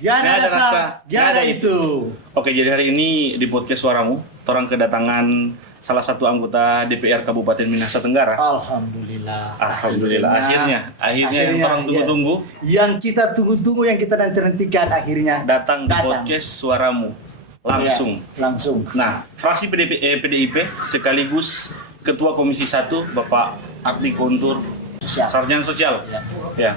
Gak ada rasa, gak ada itu. Oke, jadi hari ini di podcast Suaramu, orang kedatangan salah satu anggota DPR Kabupaten Minahasa Tenggara. Alhamdulillah. Alhamdulillah. Akhirnya yang orang tunggu-tunggu. Yang kita tunggu-tunggu, yang kita nantikan akhirnya Datang di podcast Suaramu. Langsung. Ya, langsung. Nah, fraksi PDIP sekaligus Ketua Komisi 1 Bapak Arti Guntur, Sarjana Sosial. Ya. Ya.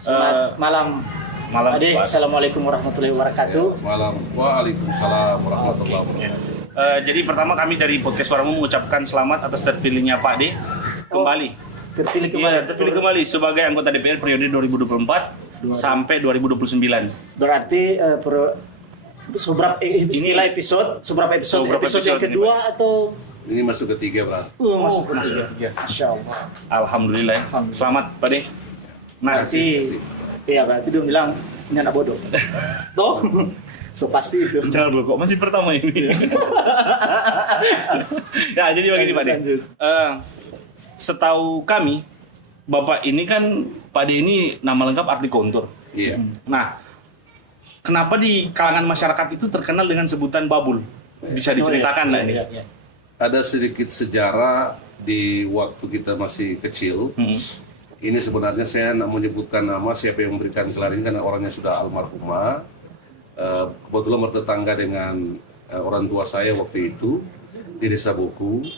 Selamat malam. Adik, Pak. Assalamualaikum warahmatullahi wabarakatuh. Malam. Waalaikumsalam warahmatullahi wabarakatuh. Jadi pertama kami dari podcast Suaramu mengucapkan selamat atas terpilihnya Pak D kembali. Terpilih kembali. Iya, terpilih kembali sebagai anggota DPR periode 2024 sampai 2029. Berarti seberapa episode yang ini, kedua Pak? atau Ini masuk ketiga berarti. masuk masuk ketiga. Masya Allah. Alhamdulillah. Selamat Pak D. Nah, Berarti, berarti dia bilang ini anak bodoh. Toh, so pasti itu. jangan dulu kok masih pertama ini. Ya, jadi begini Pak D. Lanjut. Setahu kami, Bapak ini kan Pak D ini nama lengkap Arti Guntur. Iya. Nah, kenapa di kalangan masyarakat itu terkenal dengan sebutan Babul? Bisa diceritakan nggak ini? Iya. Ada sedikit sejarah di waktu kita masih kecil. Ini sebenarnya saya nak menyebutkan nama siapa yang memberikan gelar ini karena orangnya sudah almarhumah. Kebetulan bertetangga dengan orang tua saya waktu itu di Desa Boku.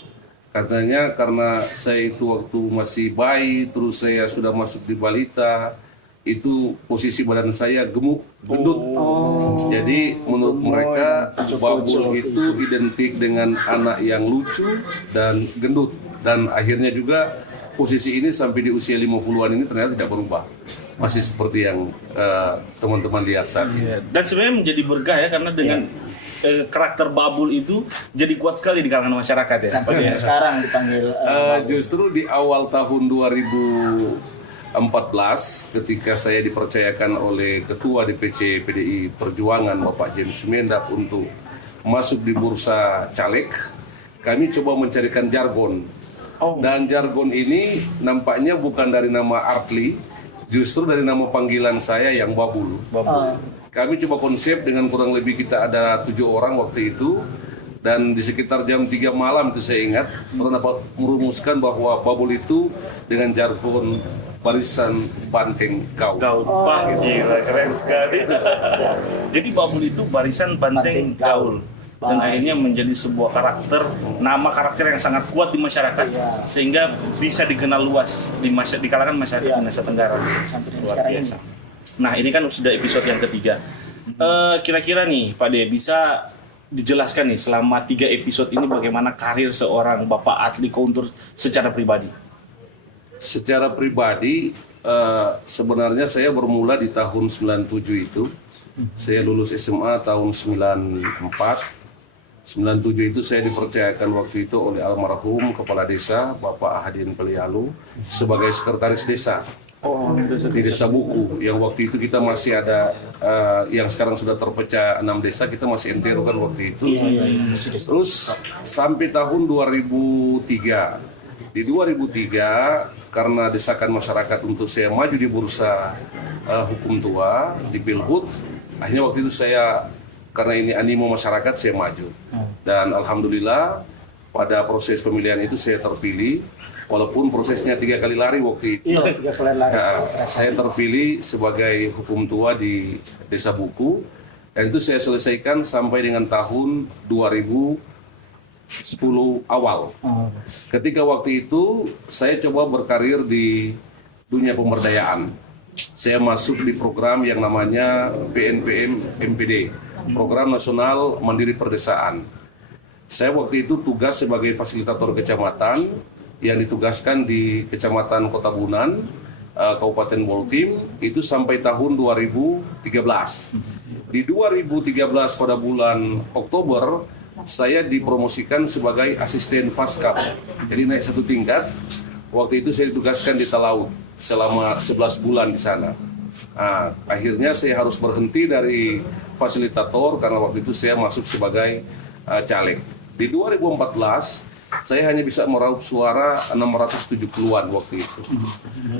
Katanya karena saya itu waktu masih bayi, terus saya sudah masuk di balita, itu posisi badan saya gemuk, gendut. Jadi menurut mereka Babul itu identik dengan anak yang lucu dan gendut. Dan akhirnya juga posisi ini sampai di usia 50-an ini ternyata tidak berubah. Masih seperti yang teman-teman lihat saat ini. Dan sebenarnya menjadi berkah ya karena dengan karakter Babul itu jadi kuat sekali di kalangan masyarakat ya. Sampai sekarang dipanggil Justru di awal tahun 2014 ketika saya dipercayakan oleh Ketua DPC PDI Perjuangan Bapak James Mendak untuk masuk di bursa caleg, kami coba mencarikan jargon. Dan jargon ini nampaknya bukan dari nama Artli, justru dari nama panggilan saya yang Babul. Kami coba konsep dengan kurang lebih kita ada 7 orang waktu itu. Dan di sekitar jam 3 malam itu saya ingat pernah merumuskan bahwa Babul itu dengan jargon barisan banteng gaul. Pak, gila keren sekali. Jadi Babul itu barisan banteng gaul. Dan akhirnya menjadi sebuah karakter, nama karakter yang sangat kuat di masyarakat, sehingga bisa dikenal luas di kalangan masyarakat Minahasa Tenggara. Luar biasa. Nah, ini kan sudah episode yang ketiga. Kira-kira nih Pak De, bisa dijelaskan nih selama 3 episode ini bagaimana karir seorang Bapak Arti Guntur secara pribadi? Secara pribadi, sebenarnya saya bermula di tahun 97 itu. Saya lulus SMA tahun 94. 97 itu saya dipercayakan waktu itu oleh almarhum Kepala Desa Bapak Ahadin Pelialu sebagai sekretaris desa di Desa Buku. Yang waktu itu kita masih ada, yang sekarang sudah terpecah 6 desa, kita masih entero kan waktu itu. Terus sampai tahun 2003. Di 2003 karena desakan masyarakat untuk saya maju di bursa hukum tua di Pilgub, akhirnya waktu itu saya, karena ini animo masyarakat, saya maju. Dan alhamdulillah pada proses pemilihan itu saya terpilih, walaupun prosesnya 3 kali lari waktu itu. Iya, 3 kali lari. Saya terpilih sebagai hukum tua di Desa Buku, dan itu saya selesaikan sampai dengan tahun 2010 awal. Ketika waktu itu saya coba berkarir di dunia pemberdayaan. Saya masuk di program yang namanya PNPM MPD, Program Nasional Mandiri Perdesaan. Saya waktu itu tugas sebagai fasilitator kecamatan yang ditugaskan di Kecamatan Kota Bunan, Kabupaten Boltim, itu sampai tahun 2013. Di 2013 pada bulan Oktober, saya dipromosikan sebagai asisten Faskap. Jadi naik 1 tingkat. Waktu itu saya ditugaskan di Talaut selama 11 bulan di sana. Akhirnya saya harus berhenti dari fasilitator karena waktu itu saya masuk sebagai caleg. Di 2014 saya hanya bisa meraup suara 670-an waktu itu.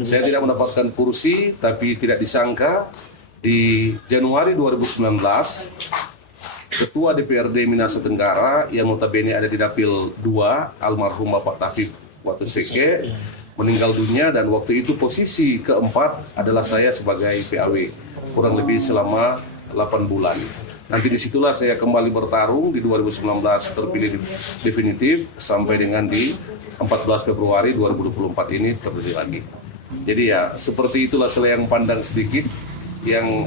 Saya tidak mendapatkan kursi, tapi tidak disangka Di Januari 2019, Ketua DPRD Minahasa Tenggara yang notabene ada di Dapil 2, almarhum Bapak Taufik Watuseke, meninggal dunia, dan waktu itu posisi keempat adalah saya sebagai PAW, kurang lebih selama 8 bulan. Nanti disitulah saya kembali bertarung di 2019, terpilih definitif sampai dengan di 14 Februari 2024 ini terpilih lagi. Jadi ya seperti itulah selayang pandang sedikit yang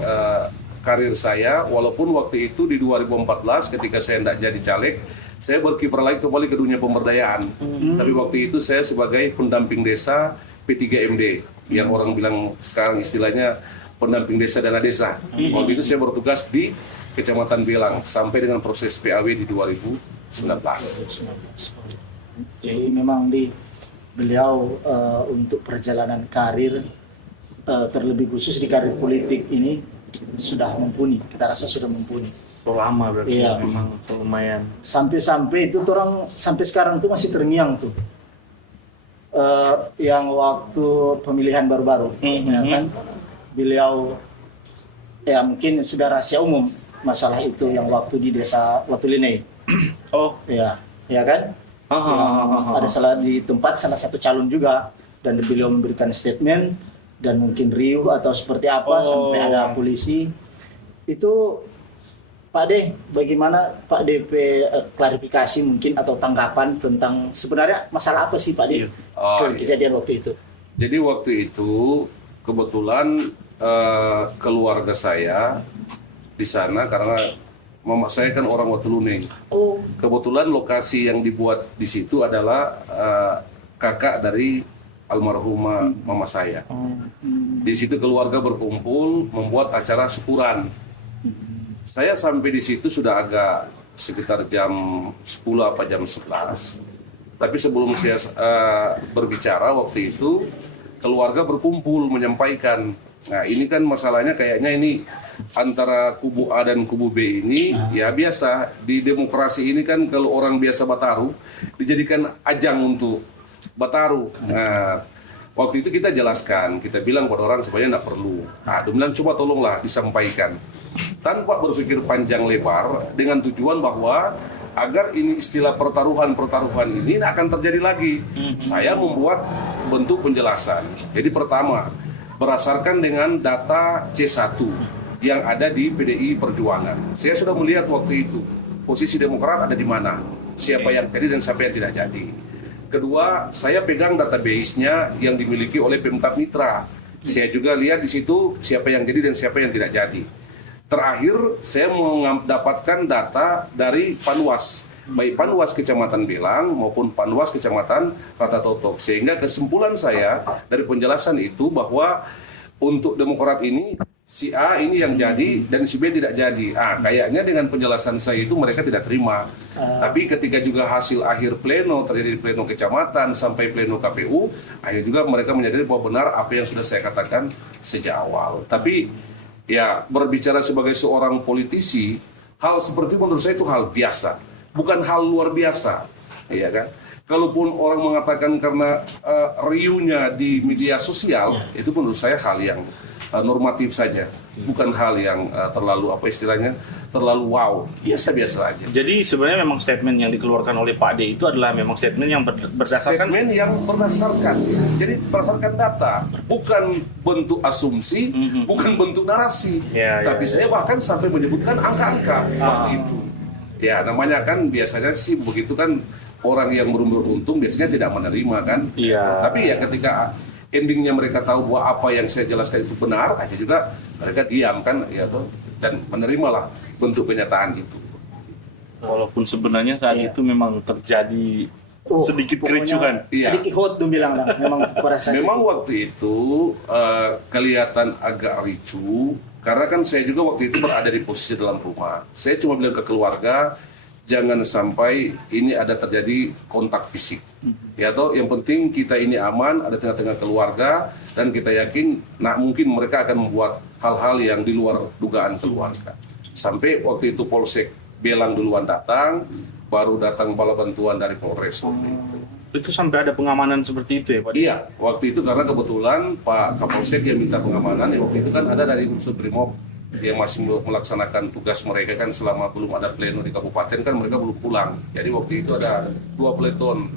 karir saya, walaupun waktu itu di 2014 ketika saya tidak jadi caleg, saya berkiprah lagi kembali ke dunia pemberdayaan. Tapi waktu itu saya sebagai pendamping desa P3MD, yang orang bilang sekarang istilahnya pendamping desa dana desa. Waktu itu saya bertugas di Kecamatan Belang sampai dengan proses PAW di 2019. Jadi memang beliau untuk perjalanan karir terlebih khusus di karir politik ini sudah mumpuni, kita rasa sudah mumpuni. Lama berarti, Iya. memang lumayan. Sampai itu orang sampai sekarang tuh masih terngiang tuh. Yang waktu pemilihan baru-baru, ya kan, beliau ya mungkin sudah rahasia umum masalah itu yang waktu di desa Watulinei. Oh, Ya kan? Ada salah di tempat salah satu calon juga, dan beliau memberikan statement dan mungkin riuh atau seperti apa sampai ada polisi. Itu Pak D, bagaimana Pak DP klarifikasi mungkin atau tanggapan tentang sebenarnya masalah apa sih Pak D kejadian waktu itu? Jadi waktu itu kebetulan keluarga saya di sana karena mama saya kan orang Watuluneng. Oh, Kebetulan lokasi yang dibuat di situ adalah kakak dari almarhumah mama saya. Di situ keluarga berkumpul membuat acara syukuran. Saya sampai di situ sudah agak sekitar jam 10 apa jam 11. Tapi sebelum saya berbicara waktu itu, keluarga berkumpul menyampaikan. Nah ini kan masalahnya kayaknya ini antara kubu A dan kubu B ini ya biasa. Di demokrasi ini kan kalau orang biasa bataru dijadikan ajang untuk bataru. Nah, waktu itu kita jelaskan, kita bilang pada orang supaya tidak perlu. Nah, dia bilang coba tolonglah disampaikan. Tanpa berpikir panjang lebar dengan tujuan bahwa agar ini istilah pertaruhan ini tidak akan terjadi lagi. Saya membuat bentuk penjelasan. Jadi pertama, berdasarkan dengan data C1 yang ada di PDI Perjuangan. Saya sudah melihat waktu itu posisi Demokrat ada di mana, siapa yang jadi dan siapa yang tidak jadi. Kedua, saya pegang database-nya yang dimiliki oleh Pemkab Mitra. Saya juga lihat di situ siapa yang jadi dan siapa yang tidak jadi. Terakhir, saya mendapatkan data dari Panwas, baik Panwas Kecamatan Belang maupun Panwas Kecamatan Ratatotok. Sehingga kesimpulan saya dari penjelasan itu bahwa untuk Demokrat ini si A ini yang jadi dan si B tidak jadi. Kayaknya dengan penjelasan saya itu mereka tidak terima. Tapi ketika juga hasil akhir pleno terjadi di pleno kecamatan sampai pleno KPU, akhirnya juga mereka menyadari bahwa benar apa yang sudah saya katakan sejak awal. Tapi ya berbicara sebagai seorang politisi, hal seperti menurut saya itu hal biasa, bukan hal luar biasa, ya kan? Kalaupun orang mengatakan karena riuhnya di media sosial, itu menurut saya hal yang normatif saja, bukan hal yang terlalu apa istilahnya terlalu wow, biasa-biasa aja. jadi sebenarnya memang statement yang dikeluarkan oleh Pak D itu adalah memang statement yang berdasarkan Statement yang berdasarkan, jadi berdasarkan data, bukan bentuk asumsi, bukan bentuk narasi. Tapi saya bahkan sampai menyebutkan angka-angka waktu itu. Ya namanya kan biasanya sih begitu kan, orang yang beruntung biasanya tidak menerima kan. Tapi ya ketika endingnya mereka tahu bahwa apa yang saya jelaskan itu benar, aja juga mereka diam kan, ya toh, dan menerimalah bentuk kenyataan itu. walaupun sebenarnya saat itu memang terjadi sedikit pokoknya kericuhan. sedikit hot tuh bilang lah, memang perasaan Memang itu. waktu itu kelihatan agak ricu, karena kan saya juga waktu itu berada di posisi dalam rumah. Saya cuma bilang ke keluarga, jangan sampai ini ada terjadi kontak fisik. Ya toh, yang penting kita ini aman, ada tengah-tengah keluarga, dan kita yakin mungkin mereka akan membuat hal-hal yang di luar dugaan keluarga. Sampai waktu itu Polsek Belang duluan datang, baru datang bala bantuan dari Polres waktu itu. itu sampai ada pengamanan seperti itu ya Pak? Iya, waktu itu karena kebetulan Pak Kapolsek yang minta pengamanan, ya waktu itu kan ada dari unsur Brimob yang masih melaksanakan tugas mereka kan selama belum ada pleno di kabupaten kan mereka belum pulang. Jadi waktu itu ada 2 peleton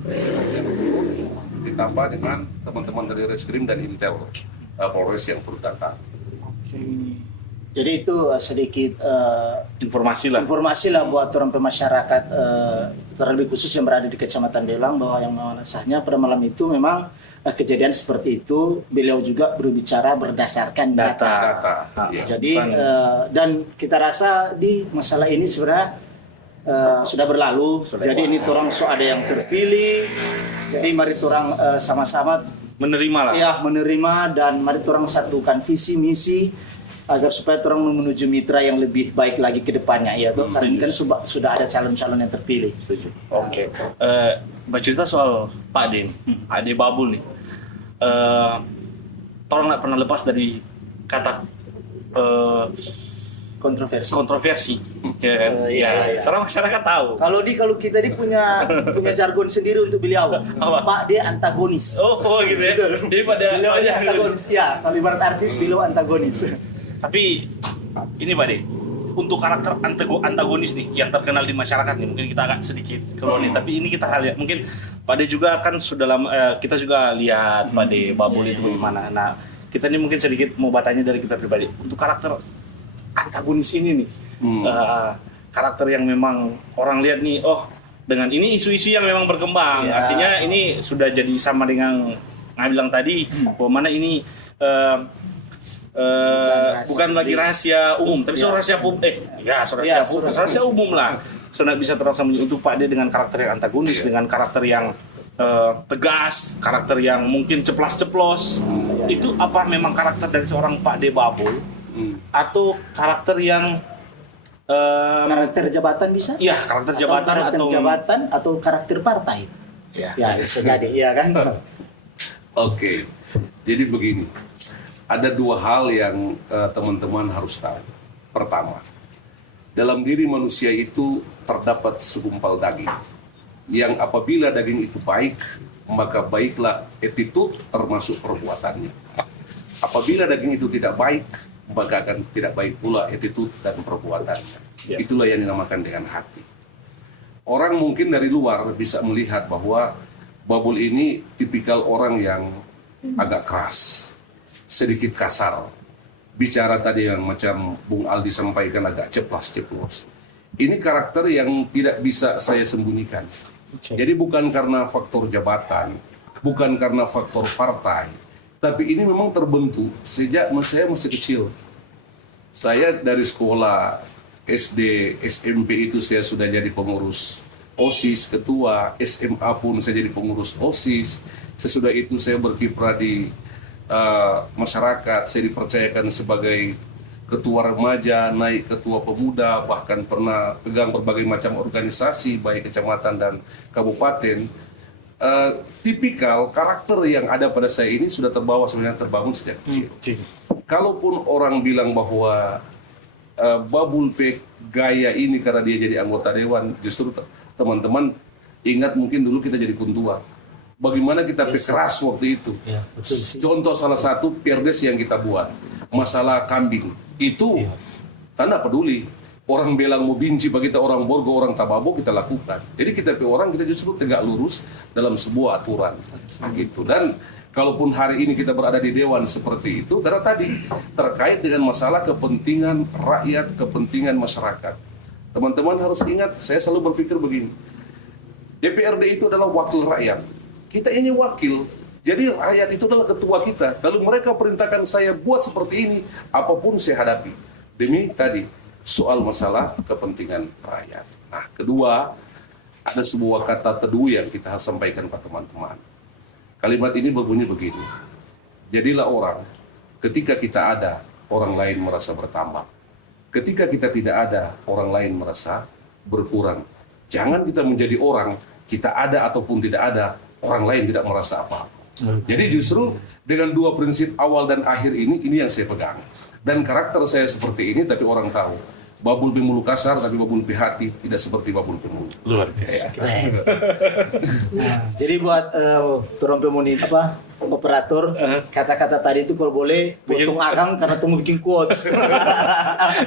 yang ditambah dengan teman-teman dari Reskrim dan Intel Polres yang turut datang. Jadi itu sedikit Informasi informasi lah buat orang pemasyarakat terlebih khusus yang berada di Kecamatan Delang bahwa yang sahnya pada malam itu memang kejadian seperti itu. Beliau juga berbicara berdasarkan data. Iya. Jadi dan kita rasa di masalah ini sebenarnya sudah berlalu. Jadi ini orang so ada yang terpilih. Jadi mari orang sama-sama menerima lah. ya menerima dan mari orang satukan visi misi agar supaya orang menuju mitra yang lebih baik lagi ke depannya ya toh. Karena ini kan sudah ada calon-calon yang terpilih. Setuju. Oke. Bercerita soal Pak Den, Ade Babul nih. Tolong nggak pernah lepas dari kata kontroversi. Iya. Karena masyarakat tahu. Kalau kita ini punya jargon sendiri untuk beliau. Pak dia antagonis. Oh gitu ya. Jadi pada Beliau ini antagonis. Ya, kalau ibarat artis beliau antagonis. Tapi ini Pak De, untuk karakter antagonis nih yang terkenal di masyarakat nih, mungkin kita agak sedikit keluar nih, tapi ini kita lihat mungkin Pak De juga kan sudah lama, kita juga lihat Pak De Babul itu bagaimana. Nah, kita ini mungkin sedikit mau bertanya dari kita pribadi untuk karakter antagonis ini nih, karakter yang memang orang lihat nih, oh dengan ini isu-isu yang memang berkembang, artinya ini sudah jadi sama dengan nggak bilang tadi, bahwa mana ini bukan lagi rahasia umum, tapi rahasia rahasia umum lah. Sudah bisa terasa untuk Pak D dengan karakter yang antagonis, dengan karakter yang tegas, karakter yang mungkin ceplas-ceplos. Itu apa memang karakter dari seorang Pak D Babul atau karakter yang karakter jabatan bisa? Iya, karakter jabatan atau karakter partai. Ya bisa jadi, iya kan? Oke, jadi begini. Ada 2 hal yang teman-teman harus tahu. Pertama, dalam diri manusia itu terdapat segumpal daging. Yang apabila daging itu baik, maka baiklah attitude termasuk perbuatannya. Apabila daging itu tidak baik, maka akan tidak baik pula attitude dan perbuatannya. Itulah yang dinamakan dengan hati. Orang mungkin dari luar bisa melihat bahwa Babul ini tipikal orang yang agak keras, sedikit kasar, bicara tadi yang macam Bung Aldi sampaikan agak ceplas-ceplos. Ini karakter yang tidak bisa saya sembunyikan. Jadi bukan karena faktor jabatan, bukan karena faktor partai, tapi ini memang terbentuk sejak saya masih kecil. Saya dari sekolah SD, SMP itu saya sudah jadi pengurus OSIS, ketua, SMA pun saya jadi pengurus OSIS. Sesudah itu saya berkiprah di masyarakat, saya dipercayakan sebagai ketua remaja, naik ketua pemuda, bahkan pernah pegang berbagai macam organisasi baik kecamatan dan kabupaten. Tipikal karakter yang ada pada saya ini sudah sebenarnya terbangun sejak kecil. Kalaupun orang bilang bahwa Babul P gaya ini karena dia jadi anggota dewan, justru teman-teman ingat mungkin dulu kita jadi kuntua. Bagaimana kita keras waktu itu. Contoh salah satu perdes yang kita buat, masalah kambing. Itu tanda peduli. Orang bilang mau benci bagi kita, orang Borgo, orang Tababo, kita lakukan. Jadi kita orang, kita justru tegak lurus dalam sebuah aturan. Gitu. Dan kalaupun hari ini kita berada di dewan seperti itu, karena tadi terkait dengan masalah kepentingan rakyat, kepentingan masyarakat. Teman-teman harus ingat, saya selalu berpikir begini. DPRD itu adalah wakil rakyat. Kita ini wakil, jadi rakyat itu adalah ketua kita. Kalau mereka perintahkan saya buat seperti ini, apapun saya hadapi. Demi tadi, soal masalah kepentingan rakyat. Nah, kedua, ada sebuah kata teduh yang kita harus sampaikan ke teman-teman. Kalimat ini berbunyi begini. Jadilah orang, ketika kita ada, orang lain merasa bertambah. Ketika kita tidak ada, orang lain merasa berkurang. Jangan kita menjadi orang, kita ada ataupun tidak ada, orang lain tidak merasa apa-apa. Jadi justru dengan 2 prinsip awal dan akhir ini yang saya pegang. Dan karakter saya seperti ini, tapi orang tahu Babul Pemulu kasar tapi babul hati, tidak seperti babul pemulu. Luar biasa. Nah, jadi buat turun pemuni operator, kata-kata tadi itu kalau boleh potong akang karena tunggu bikin quotes.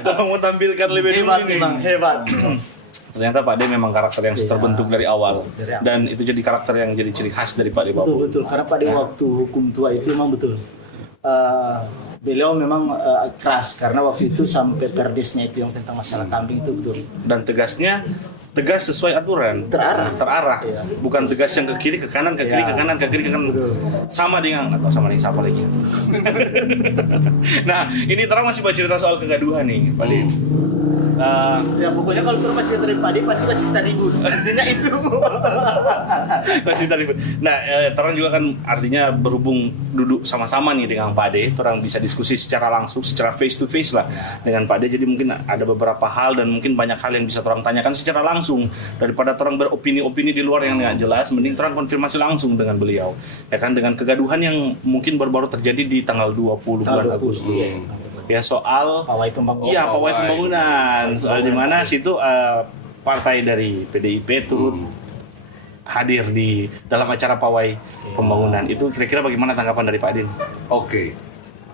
Mau tampilkan lebih dulu Hebat ini. memang, hebat. Ternyata Pak D memang karakter yang terbentuk dari awal, Dari awal. dan itu jadi karakter yang jadi ciri khas dari Pak D Betul Babul. betul, karena pada waktu hukum tua itu memang betul. Beliau memang keras karena waktu itu sampai perdesnya itu yang tentang masalah kambing itu betul. Dan tegas sesuai aturan, terarah, Iya. bukan tegas yang ke kiri ke kanan, ke kiri Iya. ke kanan, ke kiri ke kanan, Betul. sama dengan atau sama dengan siapa lagi. Nah, ini terang masih bercerita soal kegaduhan nih, Pak D. Ya pokoknya kalau turun masih dari padi pasti masih cerita ribut. Intinya itu. Masih tadi. Nah, terang juga kan artinya berhubung duduk sama-sama nih dengan Pak D, terang bisa diskusi secara langsung, secara face to face lah dengan Pak D. Jadi mungkin ada beberapa hal dan mungkin banyak hal yang bisa terang tanyakan secara langsung daripada terang beropini-opini di luar yang nggak jelas. Mending terang konfirmasi langsung dengan beliau, ya kan, dengan kegaduhan yang mungkin baru-baru terjadi di tanggal 20 bulan Agustus. Ya soal Pawai pembangunan. iya pawai pembangunan, soal di mana situ partai dari PDIP turut hadir di dalam acara pawai pembangunan. Itu kira-kira bagaimana tanggapan dari Pak Din? Oke.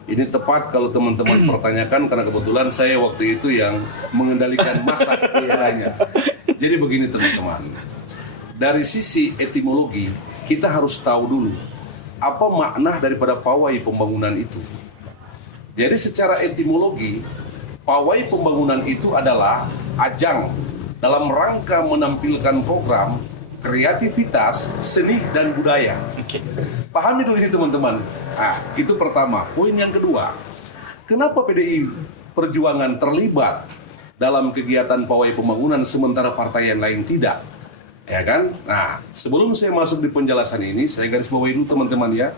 Ini tepat kalau teman-teman pertanyakan karena kebetulan saya waktu itu yang mengendalikan masa istilahnya. Jadi begini teman-teman. Dari sisi etimologi, kita harus tahu dulu apa makna daripada pawai pembangunan itu. Jadi secara etimologi, pawai pembangunan itu adalah ajang dalam rangka menampilkan program kreativitas, seni, dan budaya. Pahami dulu ini teman-teman. Nah, itu pertama. Poin yang kedua, kenapa PDI Perjuangan terlibat dalam kegiatan pawai pembangunan sementara partai yang lain tidak? Ya kan? Nah, sebelum saya masuk di penjelasan ini, saya garis bawahi dulu teman-teman ya,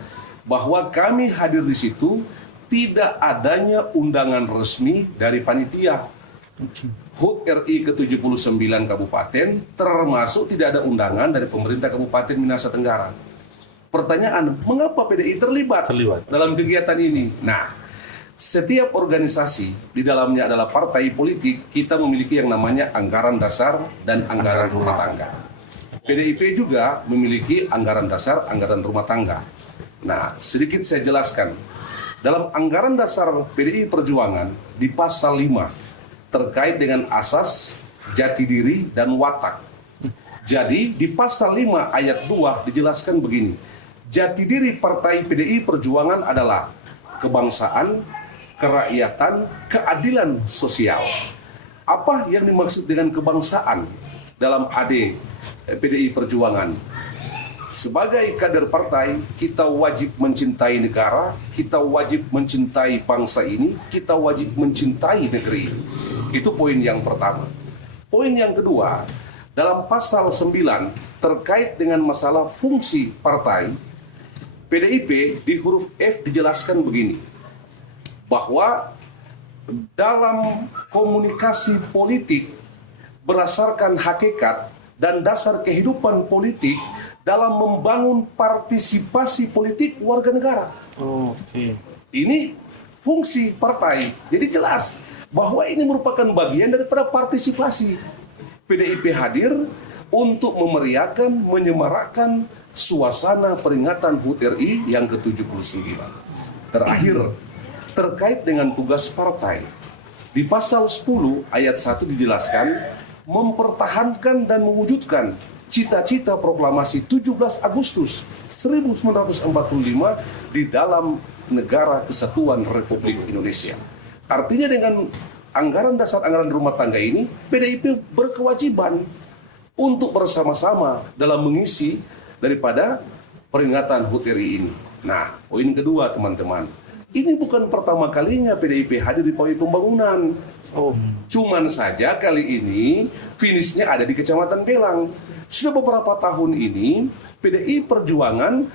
bahwa kami hadir di situ tidak adanya undangan resmi dari panitia. HUT RI ke-79 Kabupaten, termasuk tidak ada undangan dari pemerintah Kabupaten Minahasa Tenggara. Pertanyaan, mengapa PDI terlibat dalam kegiatan ini? Nah, setiap organisasi di dalamnya adalah partai politik, kita memiliki yang namanya anggaran dasar dan anggaran rumah tangga. PDIP juga memiliki anggaran dasar, anggaran rumah tangga. Nah, sedikit saya jelaskan. Dalam anggaran dasar PDI Perjuangan di pasal 5 terkait dengan asas, jati diri, dan watak. Jadi di pasal 5 ayat 2 dijelaskan begini. Jati diri Partai PDI Perjuangan adalah kebangsaan, kerakyatan, keadilan sosial. Apa yang dimaksud dengan kebangsaan dalam AD PDI Perjuangan? Sebagai kader partai, kita wajib mencintai negara, kita wajib mencintai bangsa ini, kita wajib mencintai negeri ini. Itu poin yang pertama. Poin yang kedua, dalam pasal 9 terkait dengan masalah fungsi partai, PDIP di huruf F dijelaskan begini, bahwa dalam komunikasi politik berdasarkan hakikat dan dasar kehidupan politik dalam membangun partisipasi politik warga negara. Ini fungsi partai. Jadi jelas bahwa ini merupakan bagian daripada partisipasi. PDIP hadir untuk memeriahkan, menyemarakkan suasana peringatan HUT RI yang ke-79. Terakhir, terkait dengan tugas partai. Di pasal 10 ayat 1 dijelaskan mempertahankan dan mewujudkan cita-cita proklamasi 17 Agustus 1945 di dalam negara kesatuan Republik Indonesia. Artinya dengan anggaran dasar anggaran rumah tangga ini, PDIP berkewajiban untuk bersama-sama dalam mengisi daripada peringatan HUT RI ini. Nah, poin kedua teman-teman, ini bukan pertama kalinya PDIP hadir di pawai pembangunan. Cuman saja kali ini finishnya ada di Kecamatan Belang. Sudah beberapa tahun ini PDI Perjuangan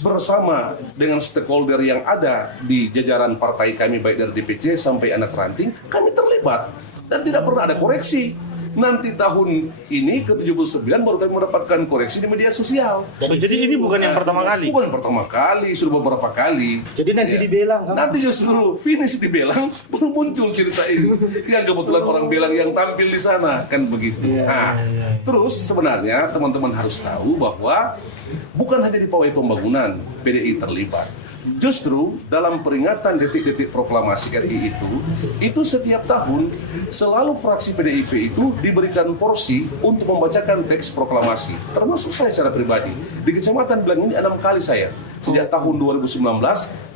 bersama dengan stakeholder yang ada di jajaran partai kami baik dari DPC sampai anak ranting, kami terlibat dan tidak pernah ada koreksi. Nanti tahun ini ke-79 baru kami mendapatkan koreksi di media sosial. Jadi ini bukan yang pertama kali. Bukan pertama kali, sudah beberapa kali. Jadi nanti dibelang kan? Nanti justru finish di Belang baru muncul cerita ini. Yang kebetulan orang Belang yang tampil di sana kan begitu. Nah, terus sebenarnya teman-teman harus tahu bahwa bukan hanya di pawai pembangunan PDI terlibat. Justru dalam peringatan detik-detik proklamasi RI itu setiap tahun selalu fraksi PDIP itu diberikan porsi untuk membacakan teks proklamasi. Termasuk saya secara pribadi. Di Kecamatan Belang ini 6 kali saya. Sejak tahun 2019,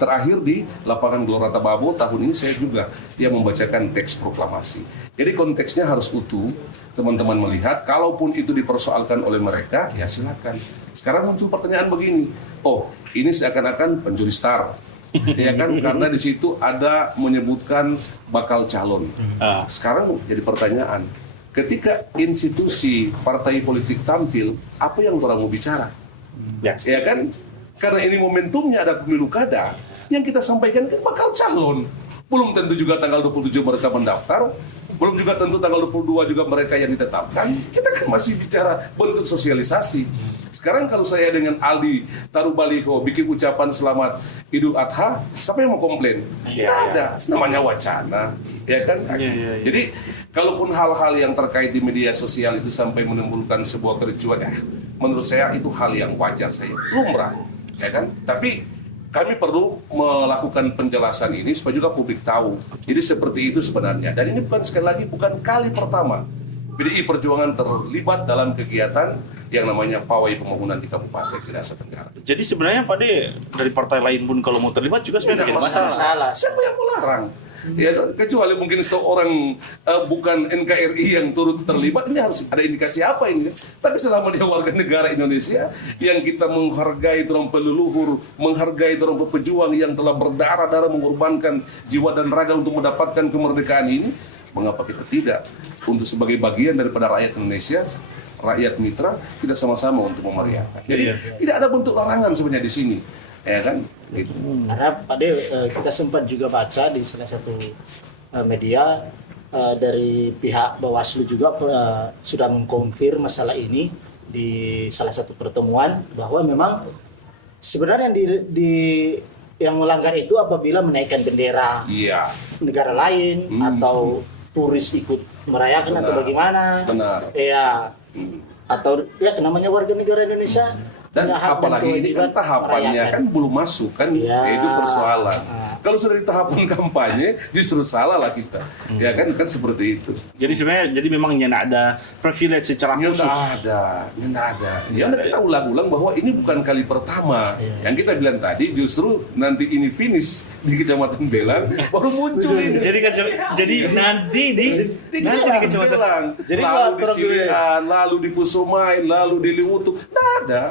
terakhir di lapangan Gelora Tababo, tahun ini saya juga yang membacakan teks proklamasi. Jadi konteksnya harus utuh, teman-teman melihat, kalaupun itu dipersoalkan oleh mereka, ya silakan. Sekarang muncul pertanyaan begini, oh ini seakan-akan pencuri star, ya kan? Karena di situ ada menyebutkan bakal calon. Sekarang jadi pertanyaan, ketika institusi partai politik tampil, apa yang orang mau bicara? Ya kan? Karena ini momentumnya ada pemilu kada, yang kita sampaikan kan bakal calon. Belum tentu juga tanggal 27 mereka mendaftar, belum juga tentu tanggal 22 juga mereka yang ditetapkan. Kita kan masih bicara bentuk sosialisasi. Sekarang kalau saya dengan Aldi taruh baliho, bikin ucapan selamat Idul Adha, siapa yang mau komplain? Tidak ada, namanya wacana, ya kan? Jadi, kalaupun hal-hal yang terkait di media sosial itu sampai menimbulkan sebuah kericuan, menurut saya itu hal yang wajar, saya lumrah, ya kan? Tapi kami perlu melakukan penjelasan ini supaya juga publik tahu. Jadi seperti itu sebenarnya. Dan ini bukan sekali lagi bukan kali pertama PDI Perjuangan terlibat dalam kegiatan yang namanya pawai pembangunan di Kabupaten Minahasa Tenggara. Jadi sebenarnya Pak De, dari partai lain pun kalau mau terlibat juga sebenarnya tidak masalah. Siapa yang melarang? Ya, kecuali mungkin seorang bukan NKRI yang turut terlibat, ini harus ada indikasi apa ini? Tapi selama dia warga negara Indonesia yang kita menghargai orang leluhur, menghargai orang pejuang yang telah berdarah-darah mengorbankan jiwa dan raga untuk mendapatkan kemerdekaan ini, mengapa kita tidak untuk sebagai bagian daripada rakyat Indonesia, rakyat mitra, kita sama-sama untuk memeriahkan. Jadi tidak ada bentuk larangan sebenarnya di sini, ya kan? Gitu. Karena Pak De, kita sempat juga baca di salah satu media dari pihak Bawaslu juga sudah mengkonfir masalah ini di salah satu pertemuan bahwa memang sebenarnya yang melanggar itu apabila menaikkan bendera negara lain atau turis ikut merayakan atau bagaimana. Ya. Atau ya namanya warga negara Indonesia. Dan apalagi ini kan tahapannya kan belum masuk kan, itu persoalan. Kalau sudah di tahapan kampanye justru salah lah kita, ya kan seperti itu. Jadi sebenarnya memang tidak ada privilege secara khusus. Tidak ada. Ya kita ulang-ulang bahwa ini bukan kali pertama. Yang kita bilang tadi justru nanti ini finish di Kecamatan Belang baru muncul ini. Jadi nanti di Kecamatan Belang. Jadi lalu di Silihan, lalu di Pusomai, lalu di Liwutu, tidak ada.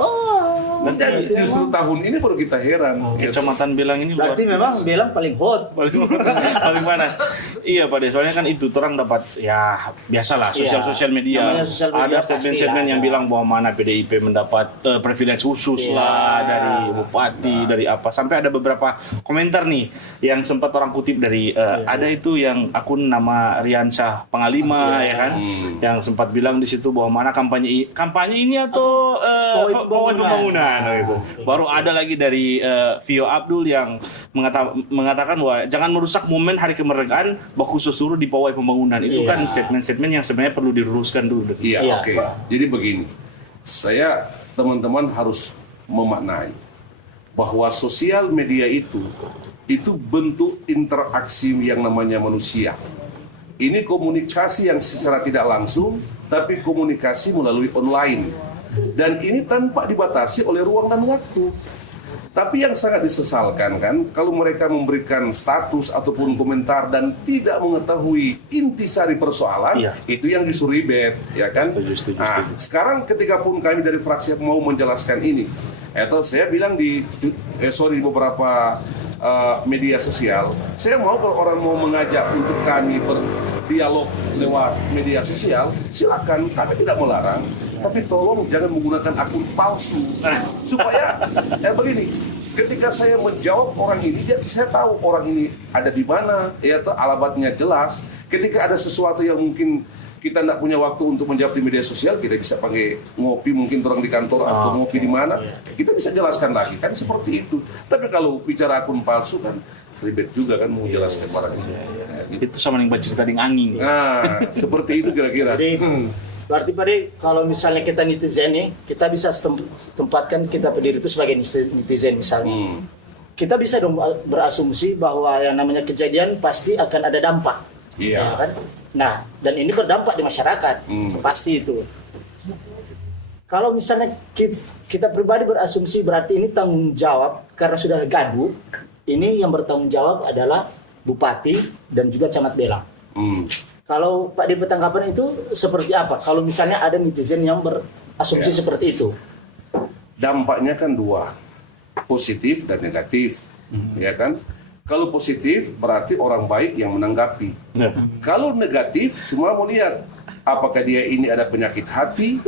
Dan justru tahun ini baru kita heran. Kecamatan Belang ini berarti memang Belang paling hot, paling panas. Iya Pak De, soalnya kan itu orang dapat ya biasalah sosial media. Ada statement-statement yang bilang bahwa mana PDIP mendapat privilege khusus lah dari bupati, dari apa. Sampai ada beberapa komentar nih yang sempat orang kutip dari ada itu yang akun nama Riansyah Pangalima ya kan, yang sempat bilang di situ bahwa mana kampanye ini atau pembangunan gitu. Baru ada lagi dari Vio Abdul yang mengatakan bahwa jangan merusak momen hari kemerdekaan khusus suruh di pawai pembangunan. Itu kan statement-statement yang sebenarnya perlu diluruskan dulu. Iya, oke. Jadi begini, teman-teman harus memaknai bahwa sosial media itu bentuk interaksi yang namanya manusia. Ini komunikasi yang secara tidak langsung, tapi komunikasi melalui online. Dan ini tanpa dibatasi oleh ruang dan waktu. Tapi yang sangat disesalkan kan, kalau mereka memberikan status ataupun komentar dan tidak mengetahui intisari persoalan, itu yang justru ribet, ya kan? Nah, sekarang ketika pun kami dari fraksi mau menjelaskan ini, atau saya bilang di beberapa media sosial, saya mau kalau orang mau mengajak untuk kami berdialog lewat media sosial, silakan, kami tidak melarang. Tapi tolong jangan menggunakan akun palsu supaya begini, ketika saya menjawab orang ini, saya tahu orang ini ada di mana, alamatnya jelas. Ketika ada sesuatu yang mungkin kita tidak punya waktu untuk menjawab di media sosial, kita bisa pakai ngopi mungkin orang di kantor atau ngopi di mana, kita bisa jelaskan lagi kan seperti itu. Tapi kalau bicara akun palsu kan ribet juga kan mau jelaskan barangnya. Gitu. Itu sama yang baca cerita di angin. Nah, seperti itu kira-kira. Jadi berarti Pak De, kalau misalnya kita netizen nih, kita bisa tempatkan kita pendiri itu sebagai netizen misalnya. Kita bisa dong berasumsi bahwa yang namanya kejadian pasti akan ada dampak. Iya. Ya kan? Nah, dan ini berdampak di masyarakat, pasti itu. Kalau misalnya kita pribadi berasumsi berarti ini tanggung jawab karena sudah gaduh, ini yang bertanggung jawab adalah Bupati dan juga Camat Belang. Kalau Pak di Petanggapan itu seperti apa? Kalau misalnya ada netizen yang berasumsi seperti itu? Dampaknya kan dua, positif dan negatif, ya kan? Kalau positif berarti orang baik yang menanggapi. Kalau negatif cuma mau lihat apakah dia ini ada penyakit hati,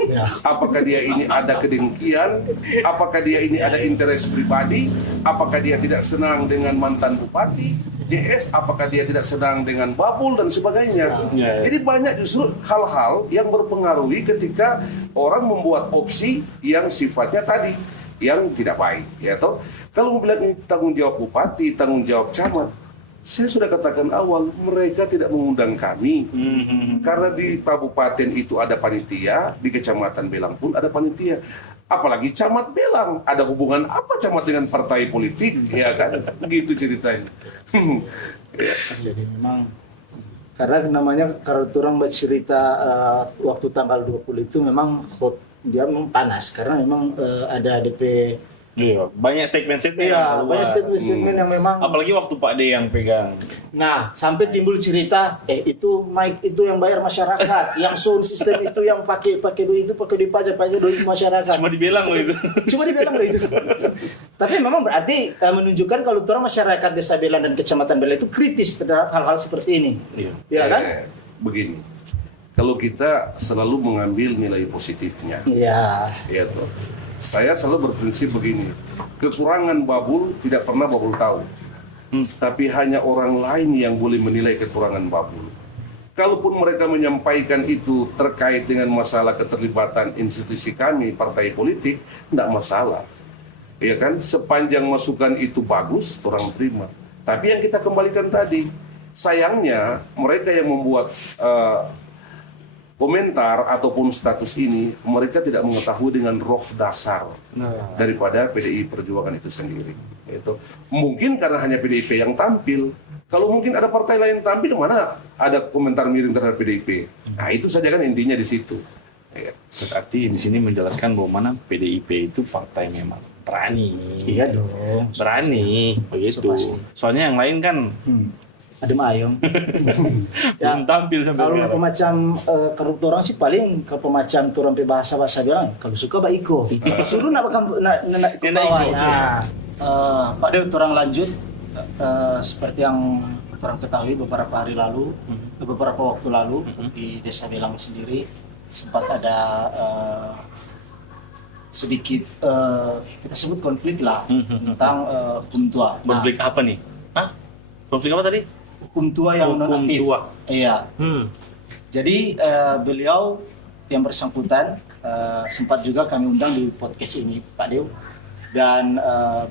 apakah dia ini ada kedengkian, apakah dia ini ada interest pribadi, apakah dia tidak senang dengan mantan bupati, JS, apakah dia tidak senang dengan Babul dan sebagainya. Jadi banyak justru hal-hal yang berpengaruhi ketika orang membuat opsi yang sifatnya tadi yang tidak baik, ya toh. Kalau mau bilang ini tanggung jawab bupati, tanggung jawab camat, saya sudah katakan awal, mereka tidak mengundang kami. Karena di kabupaten itu ada panitia, di kecamatan Belang pun ada panitia. Apalagi camat Belang, ada hubungan apa camat dengan partai politik, ya kan? Begitu ceritanya. Jadi memang karena namanya kalau orang bercerita waktu tanggal 20 itu memang hot, dia memang panas karena memang ada DP. Iya, banyak statement-statement. Iya, banyak statement-statement yang memang. Apalagi waktu Pak D yang pegang. Nah, sampai timbul cerita, itu mic itu yang bayar masyarakat, yang sound system itu yang pakai duit itu pakai duit pajak duit masyarakat. Cuma dibilang loh itu. Cuma dibilang loh itu. Tapi memang berarti menunjukkan kalau orang masyarakat Desa Belang dan Kecamatan Belang itu kritis terhadap hal-hal seperti ini. Iya kan? Begini. Kalau kita selalu mengambil nilai positifnya. Iya. Iya tuh. Saya selalu berprinsip begini, kekurangan Babul tidak pernah Babul tahu, tapi hanya orang lain yang boleh menilai kekurangan Babul. Kalaupun mereka menyampaikan itu terkait dengan masalah keterlibatan institusi kami, partai politik, tidak masalah. Ya kan, sepanjang masukan itu bagus, orang terima. Tapi yang kita kembalikan tadi, sayangnya mereka yang membuat komentar ataupun status ini, mereka tidak mengetahui dengan roh dasar daripada PDI Perjuangan itu sendiri. Itu mungkin karena hanya PDIP yang tampil. Kalau mungkin ada partai lain tampil, mana ada komentar miring terhadap PDIP. Nah itu saja kan intinya di situ. Ya. Berarti di sini menjelaskan bahwa mana PDIP itu partai memang berani. Iya dong. Berani, begitu. Soalnya yang lain kan adem ayem. belum tampil sampai kalau sekarang. pemacam koruptor orang sih paling kalau pemacam turun bahasa bilang kalau suka Pak Iko suruh nak ke bawah. Pak Dew orang lanjut seperti yang orang ketahui beberapa hari lalu, beberapa waktu lalu di Desa Belang sendiri sempat ada sedikit kita sebut konflik lah tentang hukum tua. Konflik apa nih? Hah? Konflik apa tadi? Hukum tua yang non aktif. Iya. Jadi beliau yang bersangkutan sempat juga kami undang di podcast ini Pak Dew, dan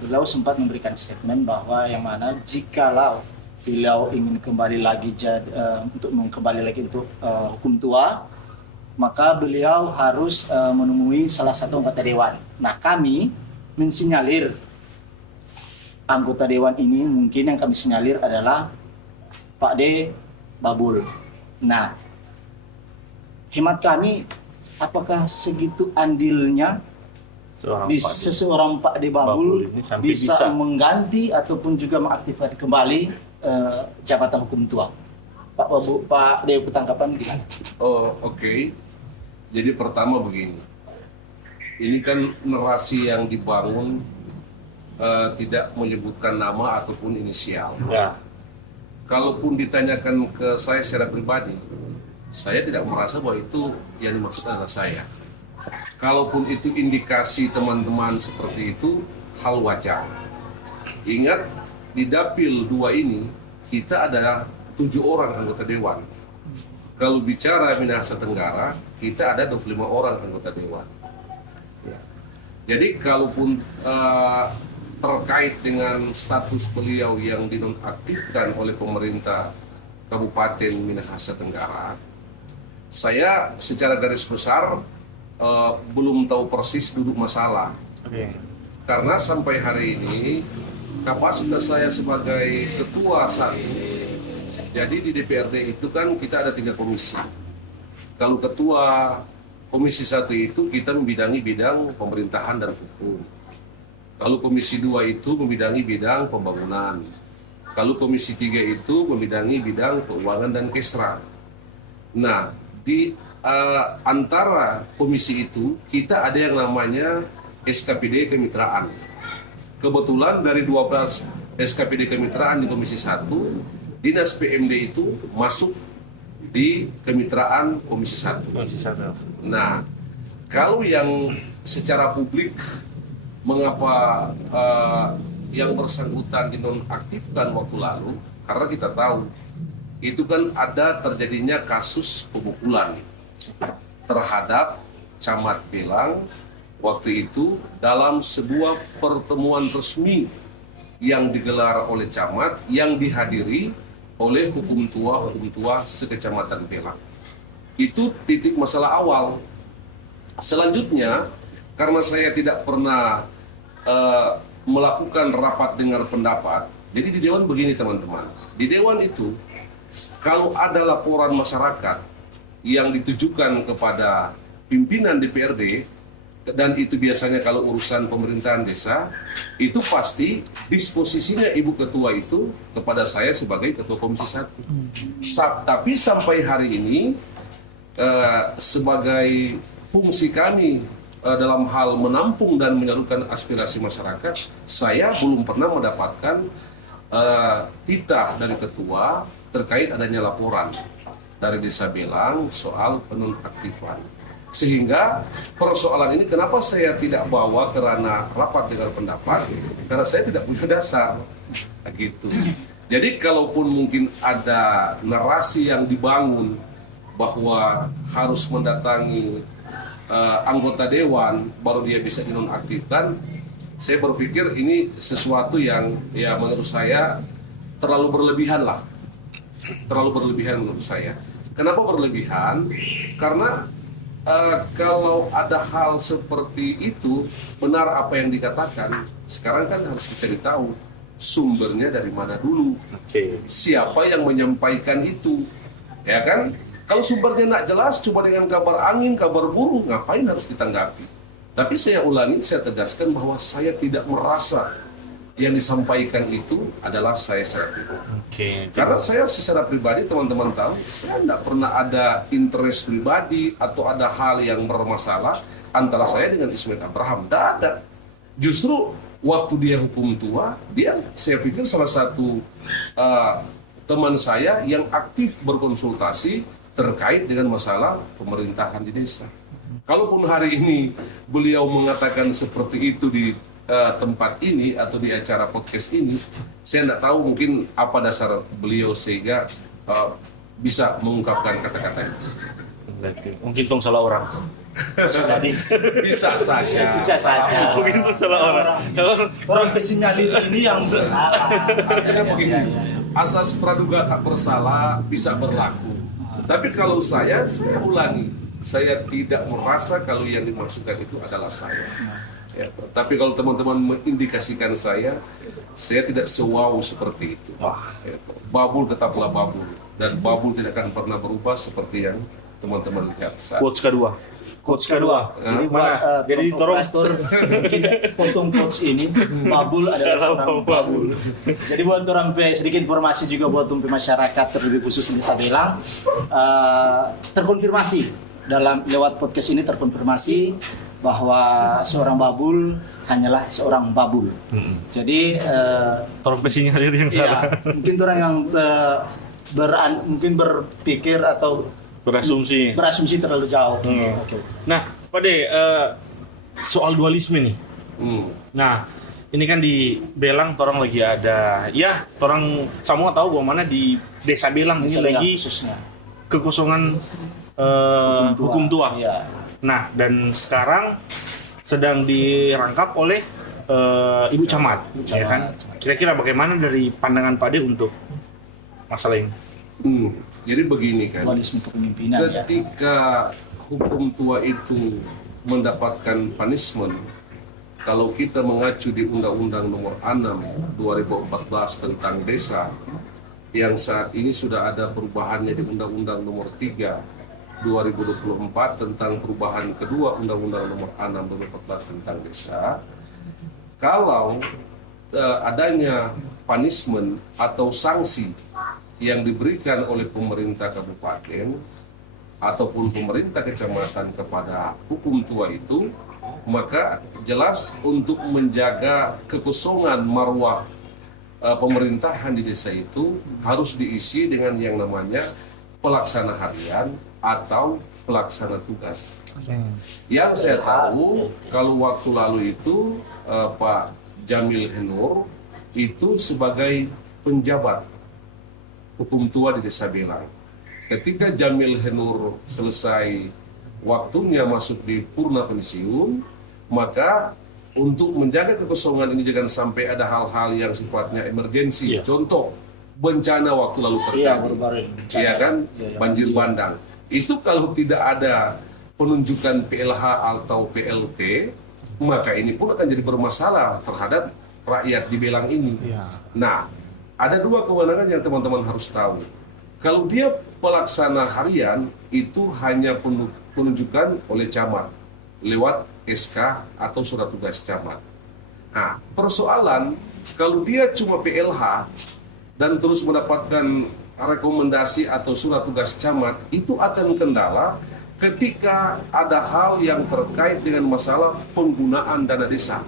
beliau sempat memberikan statement bahwa yang mana jikalau beliau ingin kembali lagi untuk hukum tua, maka beliau harus menemui salah satu anggota dewan. Nah, kami mensinyalir anggota dewan ini, mungkin yang kami sinyalir adalah Pak D. Babul. Nah, hemat kami, apakah segitu andilnya seorang Pak D. Babul bisa mengganti ataupun juga mengaktifkan kembali jabatan hukum tua? Pak D. Petanggapan gimana? Oke. Jadi pertama begini, ini kan narasi yang dibangun tidak menyebutkan nama ataupun inisial. Ya. Kalaupun ditanyakan ke saya secara pribadi, saya tidak merasa bahwa itu yang dimaksudkan adalah saya. Kalaupun itu indikasi teman-teman seperti itu, hal wajar. Ingat, di Dapil 2 ini, kita ada 7 orang anggota dewan. kalau bicara Minahasa Tenggara, kita ada 25 orang anggota dewan. Ya. Jadi kalaupun terkait dengan status beliau yang dinonaktifkan oleh pemerintah Kabupaten Minahasa Tenggara, saya secara garis besar belum tahu persis duduk masalah. Karena sampai hari ini kapasitas saya sebagai ketua satu, jadi di DPRD itu kan kita ada 3 komisi. Kalau ketua komisi 1 itu kita membidangi bidang pemerintahan dan hukum. Kalau komisi 2 itu membidangi bidang pembangunan. Kalau komisi 3 itu membidangi bidang keuangan dan kesra. Nah, di antara komisi itu kita ada yang namanya SKPD kemitraan. Kebetulan dari 12 SKPD kemitraan di komisi 1, Dinas PMD itu masuk di kemitraan komisi 1. Nah, kalau yang secara publik mengapa yang bersangkutan dinonaktifkan waktu lalu, karena kita tahu itu kan ada terjadinya kasus pemukulan terhadap Camat Belang waktu itu dalam sebuah pertemuan resmi yang digelar oleh camat yang dihadiri oleh hukum tua sekecamatan Belang. Itu titik masalah awal. Selanjutnya, karena saya tidak pernah melakukan rapat dengar pendapat, jadi di Dewan begini teman-teman. Di Dewan itu, kalau ada laporan masyarakat yang ditujukan kepada pimpinan DPRD, dan itu biasanya kalau urusan pemerintahan desa, itu pasti disposisinya Ibu Ketua itu kepada saya sebagai Ketua Komisi 1. Tapi sampai hari ini, sebagai fungsi kami dalam hal menampung dan menyalurkan aspirasi masyarakat, saya belum pernah mendapatkan titah dari ketua terkait adanya laporan dari Desa Belang soal penonaktifan. Sehingga persoalan ini kenapa saya tidak bawa ke ranah rapat dengar pendapat, karena saya tidak punya dasar gitu. Jadi kalaupun mungkin ada narasi yang dibangun bahwa harus mendatangi anggota dewan baru dia bisa dinonaktifkan, saya berpikir ini sesuatu yang ya menurut saya terlalu berlebihan lah. Terlalu berlebihan menurut saya. Kenapa berlebihan? Karena kalau ada hal seperti itu, benar apa yang dikatakan, sekarang kan harus dicari tahu sumbernya dari mana dulu. Siapa yang menyampaikan itu, ya kan? Kalau sumbernya tidak jelas, cuma dengan kabar angin, kabar burung, ngapain harus ditanggapi? Tapi saya ulangi, saya tegaskan bahwa saya tidak merasa yang disampaikan itu adalah saya secara pribadi. Karena saya secara pribadi, teman-teman tahu, saya tidak pernah ada interest pribadi atau ada hal yang bermasalah antara saya dengan Ismet Abraham. Tidak ada. Justru waktu dia hukum tua, dia saya pikir salah satu teman saya yang aktif berkonsultasi terkait dengan masalah pemerintahan di desa. Kalaupun hari ini beliau mengatakan seperti itu di tempat ini atau di acara podcast ini, saya tidak tahu mungkin apa dasar beliau sehingga bisa mengungkapkan kata-kata itu. Mungkin tong salah orang. Bisa saja. Bisa saja. Mungkin tong salah orang. Orang pesinyalir ini yang bersalah. Artinya begini, asas praduga tak bersalah bisa berlaku. Tapi kalau saya ulangi, saya tidak merasa kalau yang dimaksudkan itu adalah saya. Ya, tapi kalau teman-teman mengindikasikan saya tidak se-wow seperti itu. Ya, babul tetaplah babul, dan babul tidak akan pernah berubah seperti yang teman-teman lihat saat. Quotes kedua. Jadi Jadi tolong pastor mungkin potong quotes ini, babul adalah seorang babul. Jadi buat orang sedikit informasi juga buat masyarakat terlebih khusus di Desa Belang, terkonfirmasi dalam lewat podcast ini terkonfirmasi bahwa seorang babul hanyalah seorang babul. Jadi tolong pesinyalir yang salah. iya, mungkin orang yang mungkin berpikir atau berasumsi terlalu jauh. Okay. Nah, Pak De, soal dualisme nih. Nah, ini kan di Belang orang lagi ada, ya orang semua tahu bahwa mana di Desa Belang ini lagi khususnya kekosongan hukum tua. Iya. Nah, dan sekarang sedang dirangkap oleh Ibu Camat, ya kan? Kira-kira bagaimana dari pandangan Pak De untuk masalah ini? Jadi begini kan, Dualisme kepemimpinan ya. ketika hukum tua itu mendapatkan punishment, kalau kita mengacu di Undang-Undang Nomor 6 2014 tentang desa, yang saat ini sudah ada perubahannya di Undang-Undang Nomor 3 2024 tentang perubahan kedua Undang-Undang Nomor 6 2014 tentang desa, kalau adanya punishment atau sanksi yang diberikan oleh pemerintah kabupaten ataupun pemerintah kecamatan kepada hukum tua itu, maka jelas untuk menjaga kekosongan marwah pemerintahan di desa itu harus diisi dengan yang namanya pelaksana harian atau pelaksana tugas. Yang saya tahu kalau waktu lalu itu Pak Jamil Henur itu sebagai penjabat hukum tua di Desa Belang. Ketika Jamil Henur selesai waktunya masuk di purna pensiun, maka untuk menjaga kekosongan ini jangan sampai ada hal-hal yang sifatnya emergensi. Contoh, bencana waktu lalu terjadi. Iya kan? Banjir bandang. Itu kalau tidak ada penunjukan PLH atau PLT, maka ini pun akan jadi bermasalah terhadap rakyat di Belang ini. Nah, ada dua kewenangan yang teman-teman harus tahu. Kalau dia pelaksana harian, itu hanya penunjukan oleh camat lewat SK atau surat tugas camat. Nah, persoalan kalau dia cuma PLH dan terus mendapatkan rekomendasi atau surat tugas camat, itu akan kendala ketika ada hal yang terkait dengan masalah penggunaan dana desa.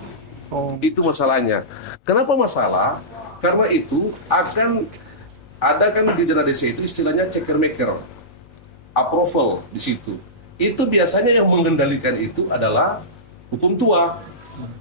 Itu masalahnya. Kenapa masalah? Karena itu akan ada kan di dana desa itu istilahnya ceker-meker, approval di situ. Itu biasanya yang mengendalikan itu adalah hukum tua.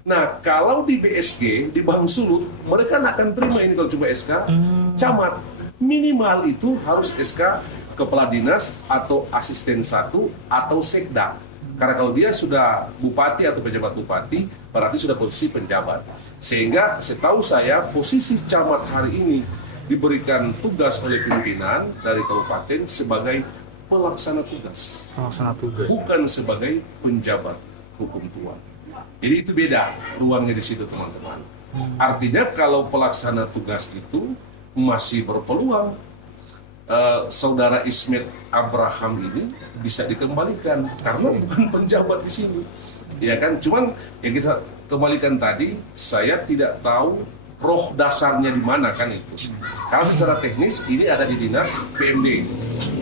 Nah, kalau di BSG, di Bang Sulut, mereka nggak akan terima ini kalau cuma SK camat. Minimal itu harus SK kepala dinas atau asisten 1 atau sekda. Karena kalau dia sudah bupati atau pejabat bupati, berarti sudah posisi penjabat. Sehingga setahu saya posisi camat hari ini diberikan tugas oleh pimpinan dari kabupaten sebagai pelaksana tugas. Bukan sebagai penjabat hukum tua. Jadi itu beda ruangnya di situ, teman-teman. Artinya kalau pelaksana tugas itu masih berpeluang saudara Ismet Abraham ini bisa dikembalikan karena bukan penjabat di sini. Ya kan, cuman yang kita kembalikan tadi, saya tidak tahu roh dasarnya di mana kan itu. Karena secara teknis ini ada di dinas PMD.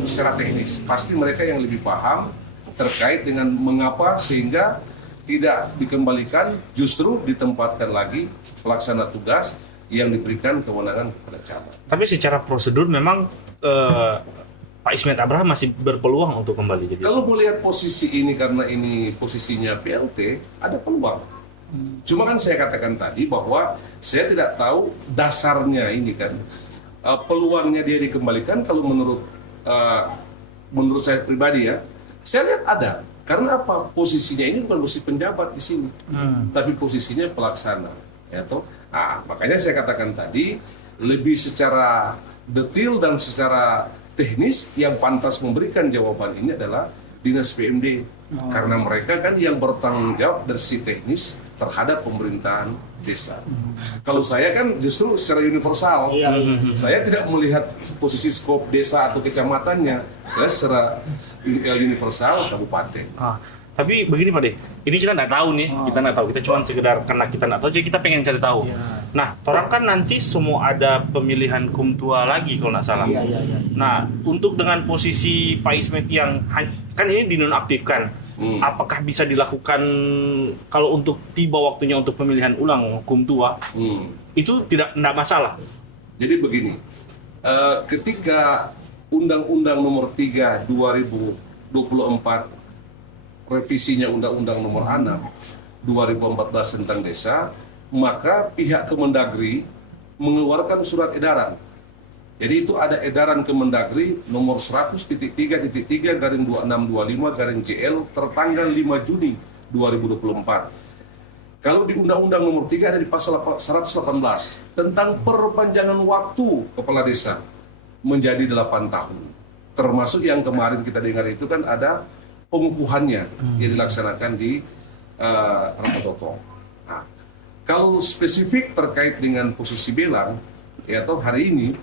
Secara teknis pasti mereka yang lebih paham terkait dengan mengapa sehingga tidak dikembalikan, justru ditempatkan lagi pelaksana tugas yang diberikan kewenangan kepada camat. Tapi secara prosedur memang Pak Ismet Abraham masih berpeluang untuk kembali jadi. Kalau melihat posisi ini karena ini posisinya PLT, ada peluang. Cuma kan saya katakan tadi bahwa saya tidak tahu dasarnya ini kan. Peluangnya dia dikembalikan kalau menurut saya pribadi ya, saya lihat ada. Karena apa? Posisinya ini bukan posisi penjabat di sini, tapi posisinya pelaksana. Ya toh? Nah, makanya saya katakan tadi lebih secara detail dan secara teknis yang pantas memberikan jawaban ini adalah dinas PMD. Karena mereka kan yang bertanggung jawab dari sisi teknis terhadap pemerintahan desa. Kalau saya kan justru secara universal, saya tidak melihat posisi skop desa atau kecamatannya, saya secara universal kabupaten. Tapi begini Pak De, ini kita nggak tahu nih, kita cuma sekedar karena kita nggak tahu, jadi kita pengen cari tahu. Nah, orang kan nanti semua ada pemilihan kum tua lagi kalau nggak salah. Nah, untuk dengan posisi Pak Ismet yang kan ini dinonaktifkan, apakah bisa dilakukan kalau untuk tiba waktunya untuk pemilihan ulang hukum tua, itu tidak masalah? Jadi begini, ketika Undang-Undang Nomor 3 2024 revisinya Undang-Undang Nomor 6 2014 tentang desa, maka pihak Kemendagri mengeluarkan surat edaran Jadi itu ada edaran Kemendagri nomor 100.3.3/2625/JL tertanggal 5 Juni 2024. Kalau di Undang-Undang nomor 3 ada di pasal 118 tentang perpanjangan waktu kepala desa menjadi 8 tahun. Termasuk yang kemarin kita dengar itu kan ada pengukuhannya yang dilaksanakan di Rakatoto. Nah, kalau spesifik terkait dengan posisi Belang, ya atau hari ini,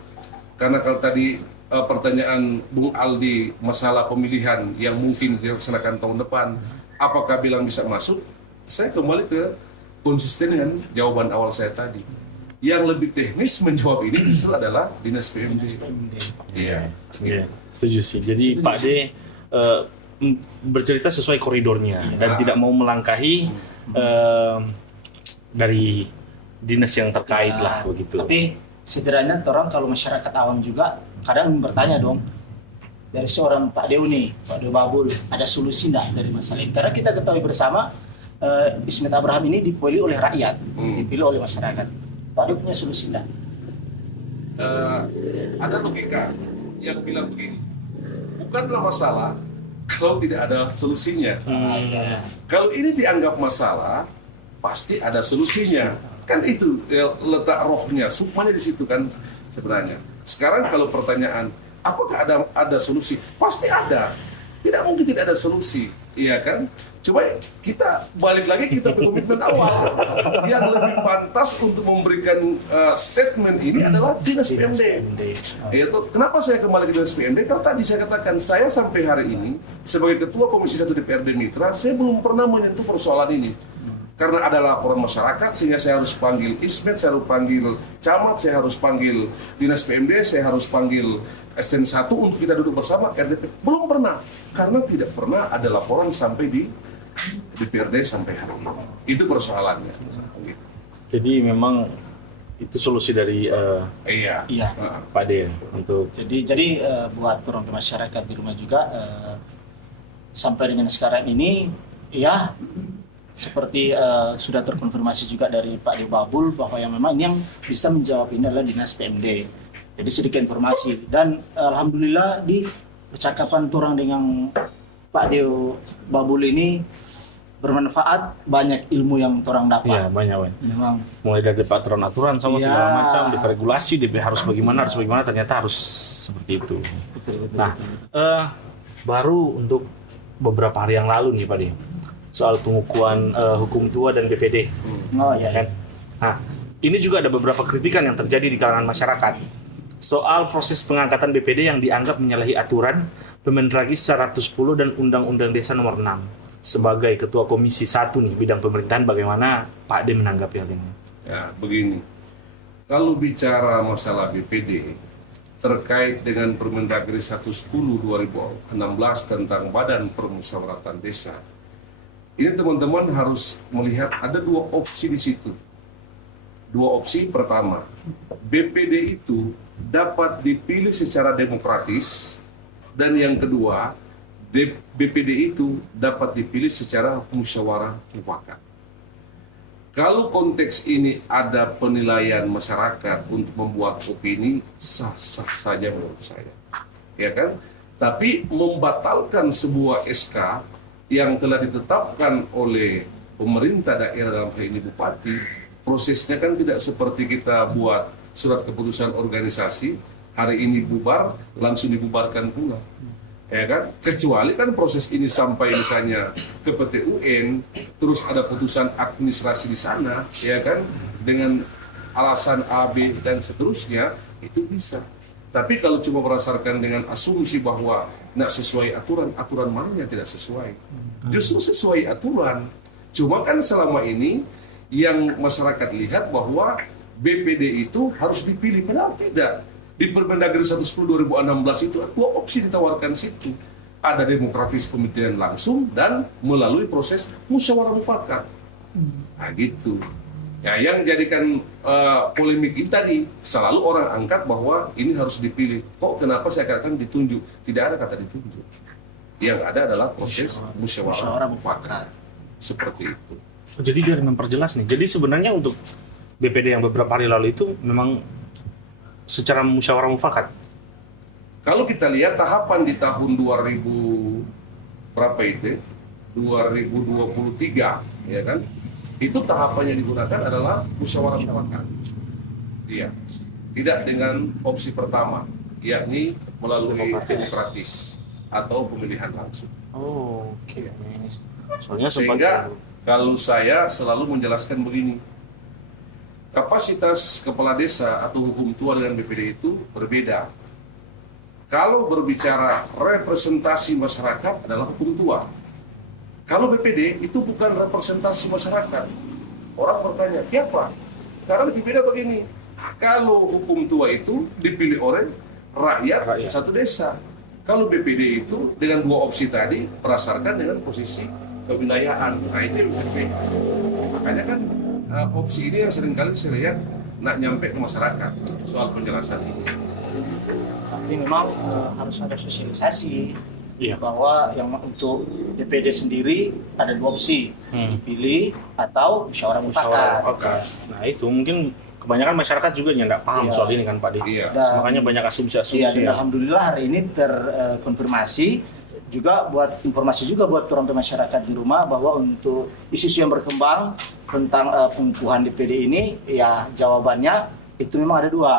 karena kalau tadi pertanyaan Bung Aldi masalah pemilihan yang mungkin dilaksanakan tahun depan, apakah Belang bisa masuk? Saya kembali ke konsisten dengan jawaban awal saya tadi. Yang lebih teknis menjawab ini justru adalah Dinas PMD. Iya. Iya, setuju sih. Jadi Pak D bercerita sesuai koridornya dan tidak mau melangkahi dari dinas yang terkait lah begitu. Tapi setidaknya orang kalau masyarakat awam juga kadang bertanya dong, dari seorang Pak Deu nih, Pak Deu Babul, ada solusi enggak dari masalah ini? Karena kita ketahui bersama Ismet Abraham ini dipilih oleh rakyat, dipilih oleh masyarakat. Pak Deu punya solusi enggak? Ada logika yang bilang begini, bukanlah masalah kalau tidak ada solusinya. Kalau ini dianggap masalah, pasti ada solusinya. Kan itu letak rohnya, sukmanya di situ kan sebenarnya. Sekarang kalau pertanyaan, apakah ada solusi? Pasti ada. Tidak mungkin tidak ada solusi, iya kan? Coba kita balik lagi kita ke komitmen awal. Yang lebih pantas untuk memberikan statement ini adalah Dinas PMD. Yaitu kenapa saya kembali ke Dinas PMD? Karena tadi saya katakan saya sampai hari ini sebagai Ketua Komisi 1 DPRD Mitra, saya belum pernah menyentuh persoalan ini. Karena ada laporan masyarakat sehingga saya harus panggil Ismet, saya harus panggil camat, saya harus panggil Dinas PMD, saya harus panggil SN 1 untuk kita duduk bersama RDP. Belum pernah, karena tidak pernah ada laporan sampai di DPRD sampai hari ini. Itu persoalannya. Jadi memang itu solusi dari Iya. Pak D untuk Jadi buat orang masyarakat di rumah juga sampai dengan sekarang ini ya seperti sudah terkonfirmasi juga dari Pak Deu Babul bahwa yang memang yang bisa menjawab ini adalah Dinas PMD. Jadi sedikit informasi dan alhamdulillah di percakapan turang dengan Pak Deu Babul ini bermanfaat, banyak ilmu yang orang dapat. ya banyak. Memang Mulai dari aturan-aturan sama Iya. segala macam, di regulasi, harus bagaimana, ternyata harus seperti itu. betul. Nah, baru untuk beberapa hari yang lalu nih Pak D, soal pengukuhan hukum tua dan BPD, Oh ya ya. kan? Nah, ini juga ada beberapa kritikan yang terjadi di kalangan masyarakat soal proses pengangkatan BPD yang dianggap menyalahi aturan Permendagri 110 dan Undang-Undang Desa Nomor 6. Sebagai Ketua Komisi 1 nih bidang pemerintahan, bagaimana Pak D menanggapi hal ini? Ya, begini. Kalau bicara masalah BPD terkait dengan Permendagri 110/2016 tentang Badan Permusyawaratan Desa, ini teman-teman harus melihat ada dua opsi di situ. Dua opsi, pertama, BPD itu dapat dipilih secara demokratis, dan yang kedua, BPD itu dapat dipilih secara musyawarah mufakat. Kalau konteks ini ada penilaian masyarakat untuk membuat opini, sah-sah saja menurut saya, ya kan? Tapi membatalkan sebuah SK yang telah ditetapkan oleh pemerintah daerah, dalam hal ini bupati, prosesnya kan tidak seperti kita buat surat keputusan organisasi, hari ini bubar, langsung dibubarkan pula. Ya kan? Kecuali kan proses ini sampai misalnya ke PT UN, terus ada putusan administrasi di sana, ya kan? Dengan alasan A, B, dan seterusnya, itu bisa. Tapi kalau cuma berdasarkan dengan asumsi bahwa tidak sesuai aturan, aturan mana yang tidak sesuai? Justru sesuai aturan. Cuma kan selama ini yang masyarakat lihat bahwa BPD itu harus dipilih, padahal tidak. Di Permendagri 110/2016 itu dua opsi ditawarkan situ. Ada demokratis pemilihan langsung dan melalui proses musyawarah mufakat. Nah gitu. Ya, yang jadikan polemik ini tadi, selalu orang angkat bahwa ini harus dipilih. Kok kenapa saya katakan ditunjuk? Tidak ada kata ditunjuk. Yang ada adalah proses musyawarah mufakat. Seperti itu. Jadi biar memperjelas nih. Jadi sebenarnya untuk BPD yang beberapa hari lalu itu memang secara musyawarah mufakat? Kalau kita lihat tahapan di tahun 2000 berapa itu? 2023, ya kan? Itu tahapan yang digunakan adalah musyawarah mufakat. Iya. Tidak dengan opsi pertama, yakni melalui demokratis atau pemilihan langsung. Oh, oke. Soalnya Sehingga kalau saya selalu menjelaskan begini, kapasitas kepala desa atau hukum tua dengan BPD itu berbeda. Kalau berbicara representasi masyarakat adalah hukum tua. Kalau BPD itu bukan representasi masyarakat. Orang bertanya, siapa? Karena berbeda begini. Kalau hukum tua itu dipilih oleh rakyat satu desa. Kalau BPD itu dengan dua opsi tadi berdasarkan dengan posisi kewilayahan. Nah itu yang berbeda. Makanya kan opsi ini yang seringkali saya lihat nak nyampe ke masyarakat soal penjelasan ini. Tapi memang harus ada sosialisasi. Iya. Bahwa yang untuk DPD sendiri ada dua opsi, dipilih atau musyawarah mufakat. Nah itu mungkin kebanyakan masyarakat juga yang nggak paham soal ini kan Pak De. Iya. Makanya banyak asumsi-asumsi. Iya, dan alhamdulillah hari ini terkonfirmasi juga buat informasi juga buat orang masyarakat di rumah bahwa untuk isu-isu yang berkembang tentang pengukuhan DPD ini, ya jawabannya itu memang ada dua,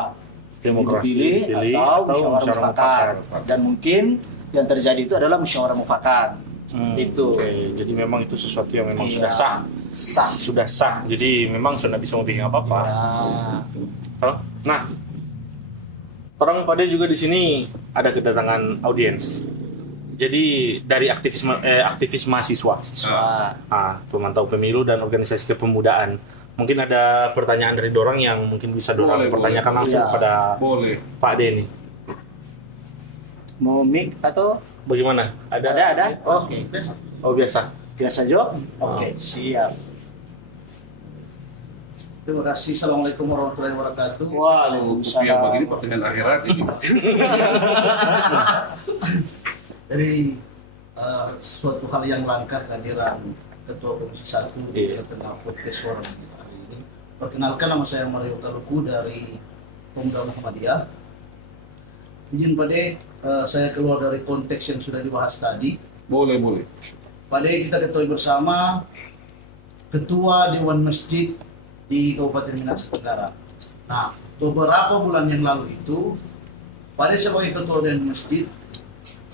Demokrasi, dipilih atau musyawarah mufakat. mufakat. Dan mungkin yang terjadi itu adalah musyawarah mufakat. Itu. Oke, jadi memang itu sesuatu yang memang sudah sah. sudah sah. Jadi memang sudah bisa memilih apa-apa. Ya. Nah, orang Pak De juga di sini ada kedatangan audiens. Jadi dari aktivis mahasiswa, pemantau pemilu dan organisasi kepemudaan. Mungkin ada pertanyaan dari dorang yang mungkin bisa dorang pertanyakan langsung kepada Pak De ini. Mau mic atau Bagaimana? ada? Oke. Oh biasa. Biasa Jo? Oke, siap. Terima kasih. Assalamualaikum warahmatullahi wabarakatuh. Rupiah begini pertanyaan akhirat ini. Jadi suatu hal yang langka kehadiran Ketua Komisi 1 di tengah podcast Suara hari ini. Perkenalkan, nama saya Mario Kaluku dari Pemuda Muhammadiyah. Izin Pak De, saya keluar dari konteks yang sudah dibahas tadi. Boleh. Pak De, kita ketahui bersama Ketua Dewan Masjid di Kabupaten Minahasa Tenggara. Nah, beberapa bulan yang lalu itu, Pak De sebagai Ketua Dewan Masjid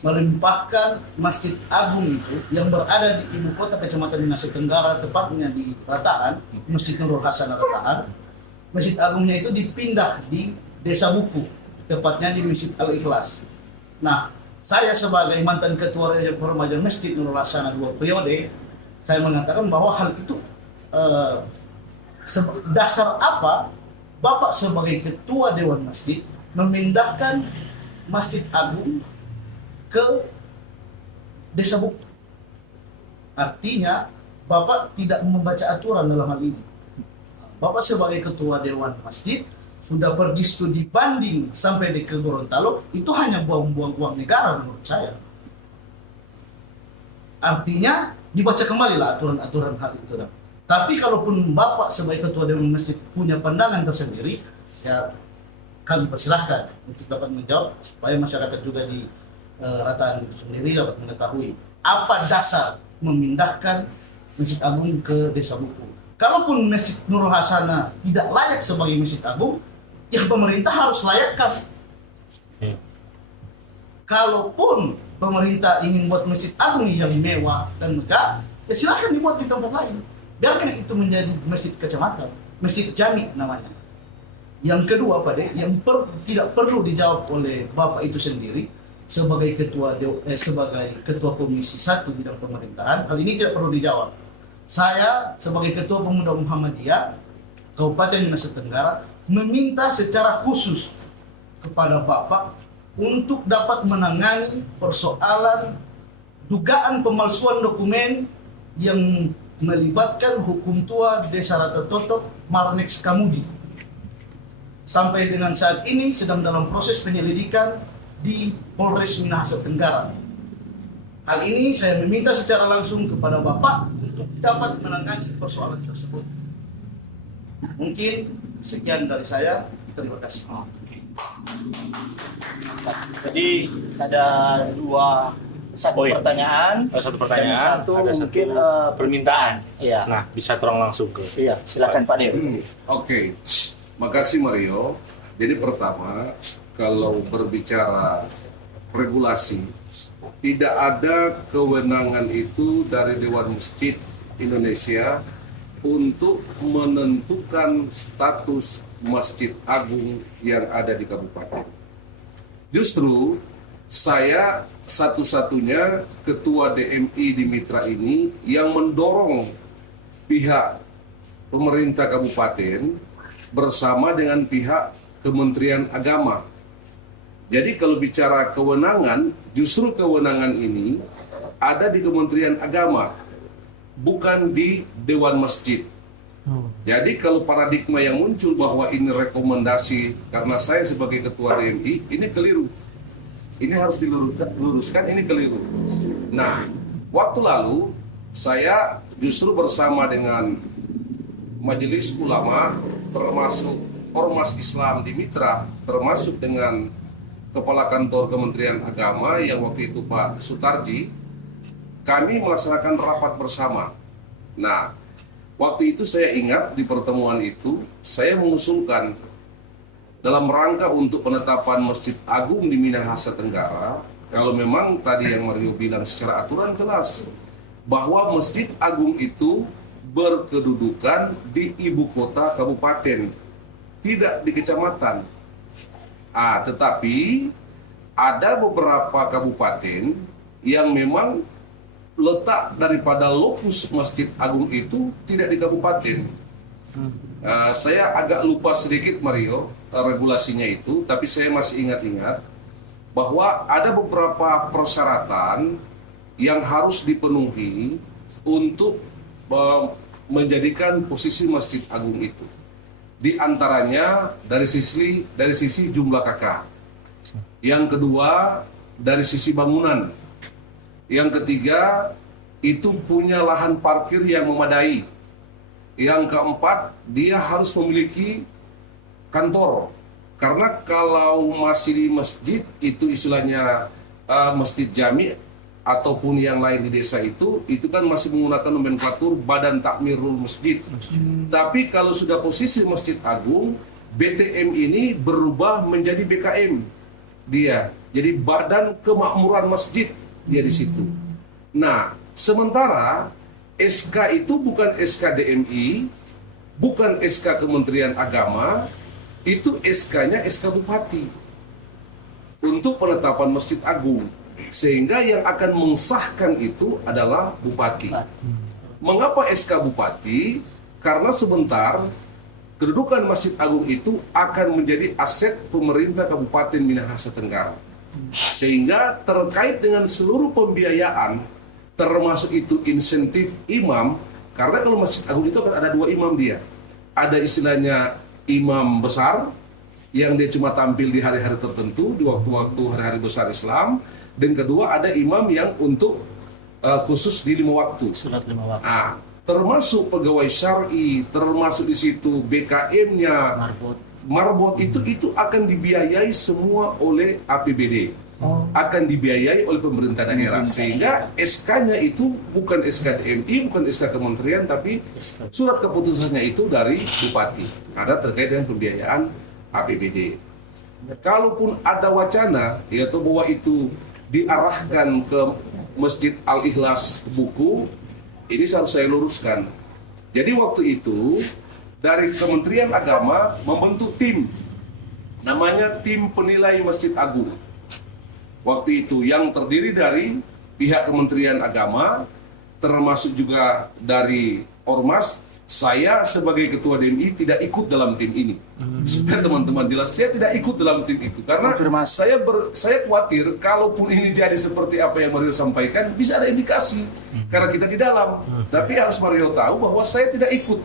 melimpahkan Masjid Agung itu yang berada di ibu kota Kecamatan Minahasa Tenggara, tepatnya di Rataan, Masjid Nurul Hasan Rataan. Masjid Agungnya itu dipindah di Desa Buku, tepatnya di Masjid Al-Ikhlas. Nah, saya sebagai mantan ketua Remaja Masjid Nurul Hasan 2 periode, saya mengatakan bahwa hal itu dasar apa Bapak sebagai ketua Dewan Masjid memindahkan Masjid Agung ke Desa Buku. Artinya Bapak tidak membaca aturan dalam hal ini. Bapak sebagai ketua Dewan Masjid sudah pergi studi banding sampai di ke Gorontalo, itu hanya buang-buang uang negara menurut saya. Artinya dibaca kembali lah aturan-aturan hal itu. Tapi kalaupun Bapak sebagai ketua Dewan Masjid punya pandangan tersendiri, ya kami persilahkan untuk dapat menjawab supaya masyarakat juga di Rataan itu sendiri dapat mengetahui apa dasar memindahkan Masjid Agung ke Desa Buku. Kalaupun Masjid Nurul Hasanah tidak layak sebagai Masjid Agung, ya pemerintah harus layakkan. Kalaupun pemerintah ingin buat Masjid Agung yang mewah dan megah, ya silahkan dibuat di tempat lain. Biarkan itu menjadi masjid kecamatan, masjid jami namanya. Yang kedua, Pak De, yang tidak perlu dijawab oleh Bapak itu sendiri sebagai ketua Komisi 1 bidang pemerintahan, hal ini tidak perlu dijawab. Saya sebagai ketua Pemuda Muhammadiyah Kabupaten Minahasa Tenggara meminta secara khusus kepada Bapak untuk dapat menangani persoalan dugaan pemalsuan dokumen yang melibatkan hukum tua Desa Rata Totok Marnex Kamudi. Sampai dengan saat ini sedang dalam proses penyelidikan di Polres Minahasa Tenggara. Hal ini saya meminta secara langsung kepada Bapak untuk dapat menangani persoalan tersebut. Mungkin sekian dari saya. Terima kasih. Jadi ada satu Oh, iya. pertanyaan, Satu pertanyaan, dan satu ada mungkin satu permintaan. iya. Nah, bisa terang langsung ke. Iya, silakan Pak Dew. Oke, makasih Mario. Jadi pertama, kalau berbicara regulasi, tidak ada kewenangan itu dari Dewan Masjid Indonesia untuk menentukan status Masjid Agung yang ada di kabupaten. Justru saya satu-satunya ketua DMI di Mitra ini yang mendorong pihak pemerintah kabupaten bersama dengan pihak Kementerian Agama. Jadi kalau bicara kewenangan, justru kewenangan ini ada di Kementerian Agama, bukan di Dewan Masjid. Jadi kalau paradigma yang muncul bahwa ini rekomendasi karena saya sebagai ketua DMI, ini keliru. Ini harus diluruskan, ini keliru. Nah, waktu lalu saya justru bersama dengan Majelis Ulama, termasuk Ormas Islam di Mitra, termasuk dengan Kepala Kantor Kementerian Agama yang waktu itu Pak Sutarji, kami melaksanakan rapat bersama. Nah, waktu itu saya ingat di pertemuan itu, saya mengusulkan dalam rangka untuk penetapan Masjid Agung di Minahasa Tenggara, kalau memang tadi yang Mario bilang secara aturan jelas, bahwa Masjid Agung itu berkedudukan di ibu kota kabupaten, tidak di kecamatan. Tetapi ada beberapa kabupaten yang memang letak daripada lokus Masjid Agung itu tidak di kabupaten. Saya agak lupa sedikit Mario regulasinya itu, tapi saya masih ingat-ingat bahwa ada beberapa persyaratan yang harus dipenuhi untuk menjadikan posisi Masjid Agung itu. Di antaranya dari sisi jumlah kakak. Yang kedua dari sisi bangunan. Yang ketiga itu punya lahan parkir yang memadai. Yang keempat dia harus memiliki kantor. Karena kalau masih di masjid itu istilahnya masjid jami ataupun yang lain di desa itu kan masih menggunakan nomenklatur Badan Takmirul Masjid. Tapi kalau sudah posisi Masjid Agung, BTM ini berubah menjadi BKM. Dia jadi Badan Kemakmuran Masjid, dia di situ. Nah, sementara SK itu bukan SK DMI, bukan SK Kementerian Agama, itu SK-nya SK Bupati untuk penetapan Masjid Agung. Sehingga yang akan mensahkan itu adalah Bupati. Mengapa SK Bupati? Karena sebentar kedudukan Masjid Agung itu akan menjadi aset pemerintah Kabupaten Minahasa Tenggara. Sehingga terkait dengan seluruh pembiayaan, termasuk itu insentif imam, karena kalau Masjid Agung itu akan ada 2 imam dia. Ada istilahnya imam besar, yang dia cuma tampil di hari-hari tertentu, di waktu-waktu hari-hari besar Islam. Dan kedua ada imam yang untuk khusus di 5 waktu. Salat 5 waktu. Termasuk pegawai syar'i, termasuk di situ BKM-nya, marbot itu akan dibiayai semua oleh APBD. Akan dibiayai oleh pemerintah daerah. Sehingga SK-nya itu bukan SK DMI, bukan SK kementerian, tapi surat keputusannya itu dari Bupati. Ada terkait dengan pembiayaan APBD. Kalaupun ada wacana, yaitu bahwa itu diarahkan ke Masjid Al-Ikhlas Buku, ini harus saya luruskan. Jadi waktu itu dari Kementerian Agama membentuk tim, namanya Tim Penilai Masjid Agung. Waktu itu yang terdiri dari pihak Kementerian Agama, termasuk juga dari Ormas. Saya sebagai ketua DMI tidak ikut dalam tim ini. Supaya teman-teman jelas, saya tidak ikut dalam tim itu karena saya khawatir kalaupun ini jadi seperti apa yang Mario sampaikan, bisa ada indikasi karena kita di dalam. Tapi harus Mario tahu bahwa saya tidak ikut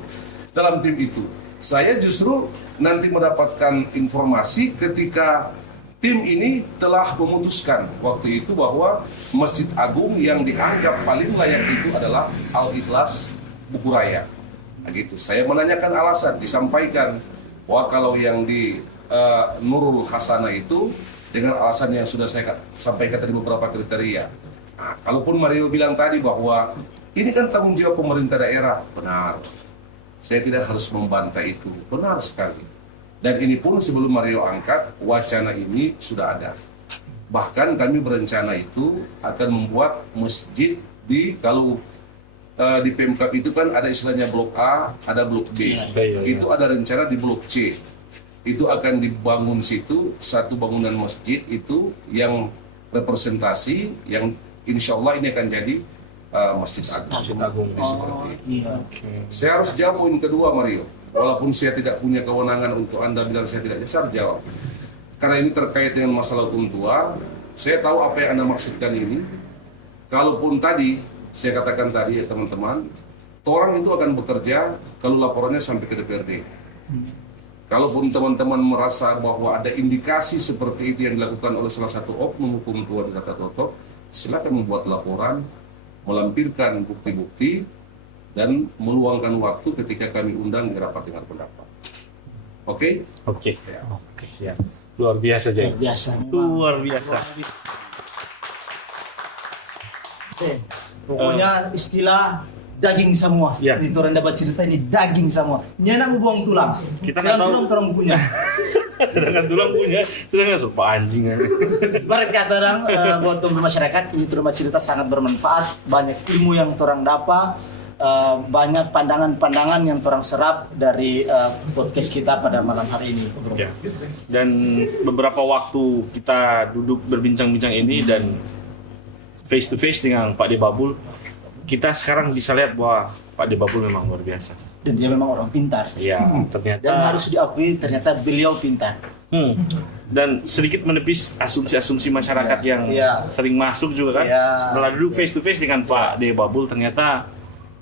dalam tim itu. Saya justru nanti mendapatkan informasi ketika tim ini telah memutuskan waktu itu bahwa Masjid Agung yang dianggap paling layak itu adalah Al-Ikhlas Buku Raya. Nah, gitu. Saya menanyakan alasan, disampaikan bahwa kalau yang di Nurul Hasanah itu dengan alasan yang sudah saya sampaikan tadi beberapa kriteria. Nah, kalaupun Mario bilang tadi bahwa ini kan tanggung jawab pemerintah daerah, benar. Saya tidak harus membantah itu, benar sekali. Dan ini pun sebelum Mario angkat, wacana ini sudah ada. Bahkan kami berencana itu akan membuat masjid kalau di Pemkab itu kan ada istilahnya blok A, ada blok B. Itu ada rencana di blok C. Itu akan dibangun situ satu bangunan masjid itu yang representasi yang insya Allah ini akan jadi Masjid Agung. Seperti itu. Saya harus jawab poin kedua, Mario. Walaupun saya tidak punya kewenangan untuk Anda bilang saya tidak, saya harus jawab. Karena ini terkait dengan masalah hukum tua, saya tahu apa yang Anda maksudkan ini. Kalaupun tadi, saya katakan tadi ya teman-teman, orang itu akan bekerja kalau laporannya sampai ke DPRD. Kalaupun teman-teman merasa bahwa ada indikasi seperti itu yang dilakukan oleh salah satu oknum hukum tua di Kata Totok, silakan membuat laporan, melampirkan bukti-bukti, dan meluangkan waktu ketika kami undang di rapat dengar pendapat. Oke? Oke, siap. Luar biasa, Jay. Luar biasa. Pokoknya istilah daging semua. Ya. Ini orang dapat cerita ini daging semua. Nyana mau buang tulang. Kita nggak tahu. Tulang punya. Sedangkan tulang punya, sedangkan sumpah anjing. Ibarat kata orang buat masyarakat ini turun cerita sangat bermanfaat, banyak ilmu yang orang dapat, banyak pandangan-pandangan yang orang serap dari podcast kita pada malam hari ini. Ya. Dan beberapa waktu kita duduk berbincang-bincang ini dan face to face dengan Pak Debabul, kita sekarang bisa lihat bahwa Pak Debabul memang luar biasa. Dan dia memang orang pintar. Ya, ternyata. Dan harus diakui ternyata beliau pintar. Dan sedikit menepis asumsi-asumsi masyarakat yang sering masuk juga kan. Setelah duduk face to face dengan Pak Debabul, ternyata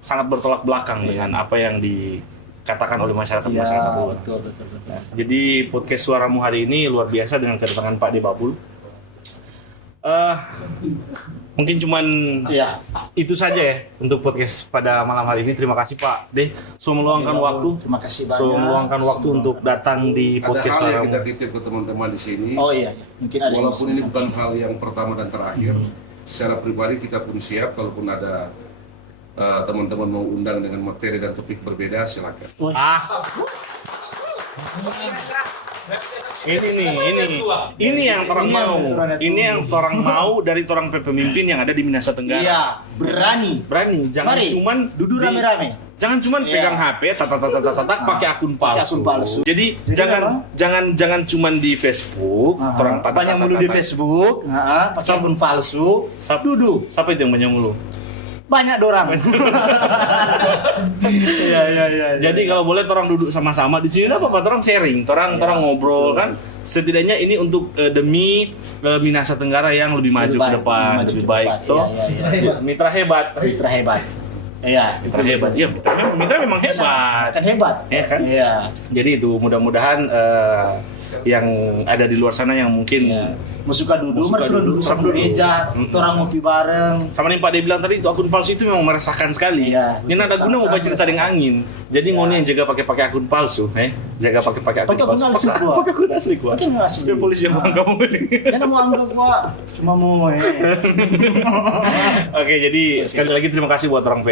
sangat bertolak belakang dengan apa yang dikatakan oleh masyarakat luar. Betul. Jadi podcast Suaramu hari ini luar biasa dengan kedatangan Pak Debabul. Mungkin cuman itu saja ya untuk podcast pada malam hari ini. Terima kasih Pak De, meluangkan waktu. Terima kasih banyak. Meluangkan waktu untuk datang di podcast Ada hal yang Suaramu. kita titip ke teman-teman di sini. Oh iya, mungkin ada. Walaupun ini bukan hal yang pertama dan terakhir, secara pribadi kita pun siap kalaupun ada teman-teman mau undang dengan materi dan topik berbeda, silakan. Ini yang orang mau. Ini yang orang mau dari orang pemimpin yang ada di Minahasa Tenggara. Iya, berani. Jangan Mari, cuman duduk rame-rame. Jangan cuman pegang HP, pakai akun palsu. Jadi Jadi jangan cuman di Facebook, orang banyak mulu di Facebook, pakai akun palsu. Duduk. Siapa itu yang banyak mulu? Banyak dorang. Iya. Jadi kalau boleh orang duduk sama-sama di sini apa orang sharing, orang ngobrol kan. Setidaknya ini untuk demi Minahasa Tenggara yang lebih maju ke depan, lebih baik. Toh mitra hebat. Iya, mitra memang hebat. Kan hebat. Ya kan? Iya. Jadi itu mudah-mudahan yang ada di luar sana yang mungkin Suka duduk sama meja, orang ngopi bareng. sama nih Pak De bilang tadi itu akun palsu itu memang meresahkan sekali. Iya. Ini ada guna mau cerita dengan angin. Jadi ngoni yang jaga pakai akun palsu, jaga pakai akun palsu. Pakai akun asli gua. Supaya polisi yang kamu ini. Jangan mau anggap gua cuma mau Oke, jadi sekali lagi terima kasih buat orang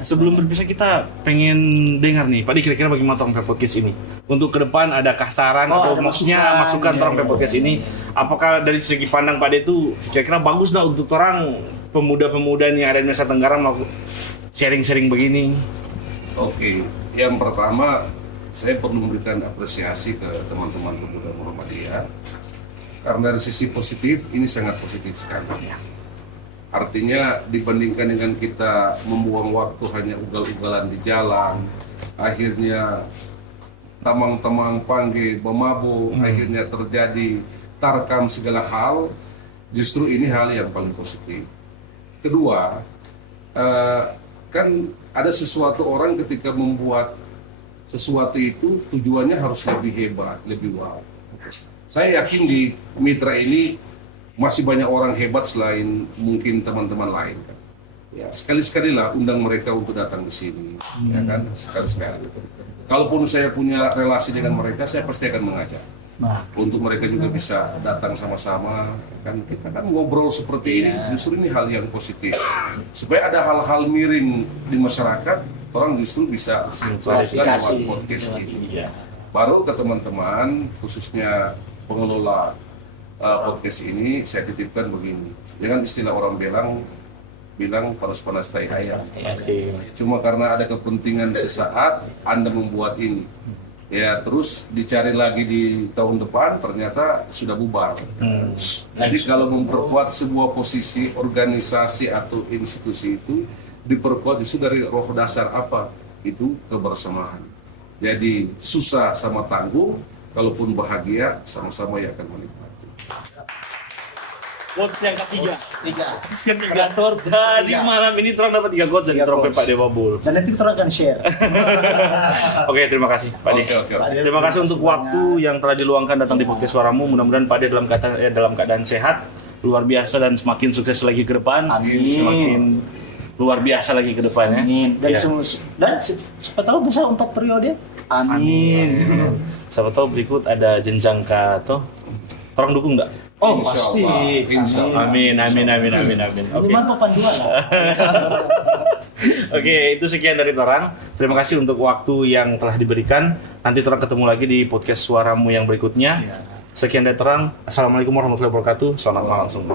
sebelum berpisah kita pengen dengar nih, Pak De kira-kira bagaimana orang podcast ini? Untuk ke depan adakah saran atau maksudnya masukan orang podcast ini? Apakah dari segi pandang Pak De itu kira-kira bagus nggak untuk orang pemuda-pemuda yang ada di Nusa Tenggara mau sharing-sharing begini? Oke, yang pertama saya perlu memberikan apresiasi ke teman-teman pemuda Muhammadiyah karena dari sisi positif ini sangat positif sekali. Artinya dibandingkan dengan kita membuang waktu hanya ugal-ugalan di jalan, akhirnya tamang-tamang panggil, memabuk, akhirnya terjadi tarkam segala hal, justru ini hal yang paling positif. Kedua, kan ada sesuatu orang ketika membuat sesuatu itu tujuannya harus lebih hebat, lebih wow. Saya yakin di mitra ini masih banyak orang hebat selain mungkin teman-teman lain kan. Ya, sekali-sekali lah undang mereka untuk datang ke sini, ya kan, sekali-sekali. Kalaupun saya punya relasi dengan mereka, saya pasti akan mengajak. Nah, Untuk mereka juga bisa datang sama-sama, kan kita kan ngobrol seperti ini, justru ini hal yang positif. Supaya ada hal-hal miring di masyarakat, orang justru bisa melakukan lewat podcast ini. Iya. Baru ke teman-teman, khususnya pengelola podcast ini, saya titipkan begini. Jangan istilah orang bilang panas-panas tai ayam. Oke. Cuma karena ada kepentingan sesaat, Anda membuat ini. Ya terus dicari lagi di tahun depan, ternyata sudah bubar. Jadi kalau memperkuat sebuah posisi organisasi atau institusi itu, diperkuat justru dari roh dasar apa? Itu kebersamaan. Jadi susah sama tanggung, kalaupun bahagia sama-sama ya akan menikmati. Quotes yang ketiga. tiga. Jadi malam ini terang dapat 3 quotes dari Tiga Terang quotes. Pak Dewabul. Dan nanti kita akan share. Oke, terima kasih Pak De. Oke. Terima kasih untuk waktu yang telah diluangkan datang di podcast Suaramu. Mudah-mudahan Pak De dalam keadaan sehat, luar biasa dan semakin sukses lagi ke depan. Amin. Semakin luar biasa lagi ke depannya. Amin. Dan, Ya. siapa tahu bisa 4 periode. Amin. Siapa tahu berikut ada jenjang ke atau orang dukung nggak? Oh, Insya pasti. Allah. Insya Allah. Amin. Oke. Minimal panduan lah. Oke, itu sekian dari Torang. Terima kasih untuk waktu yang telah diberikan. Nanti Torang ketemu lagi di podcast Suaramu yang berikutnya. Sekian dari Torang. Assalamualaikum warahmatullahi wabarakatuh. Selamat malam semua.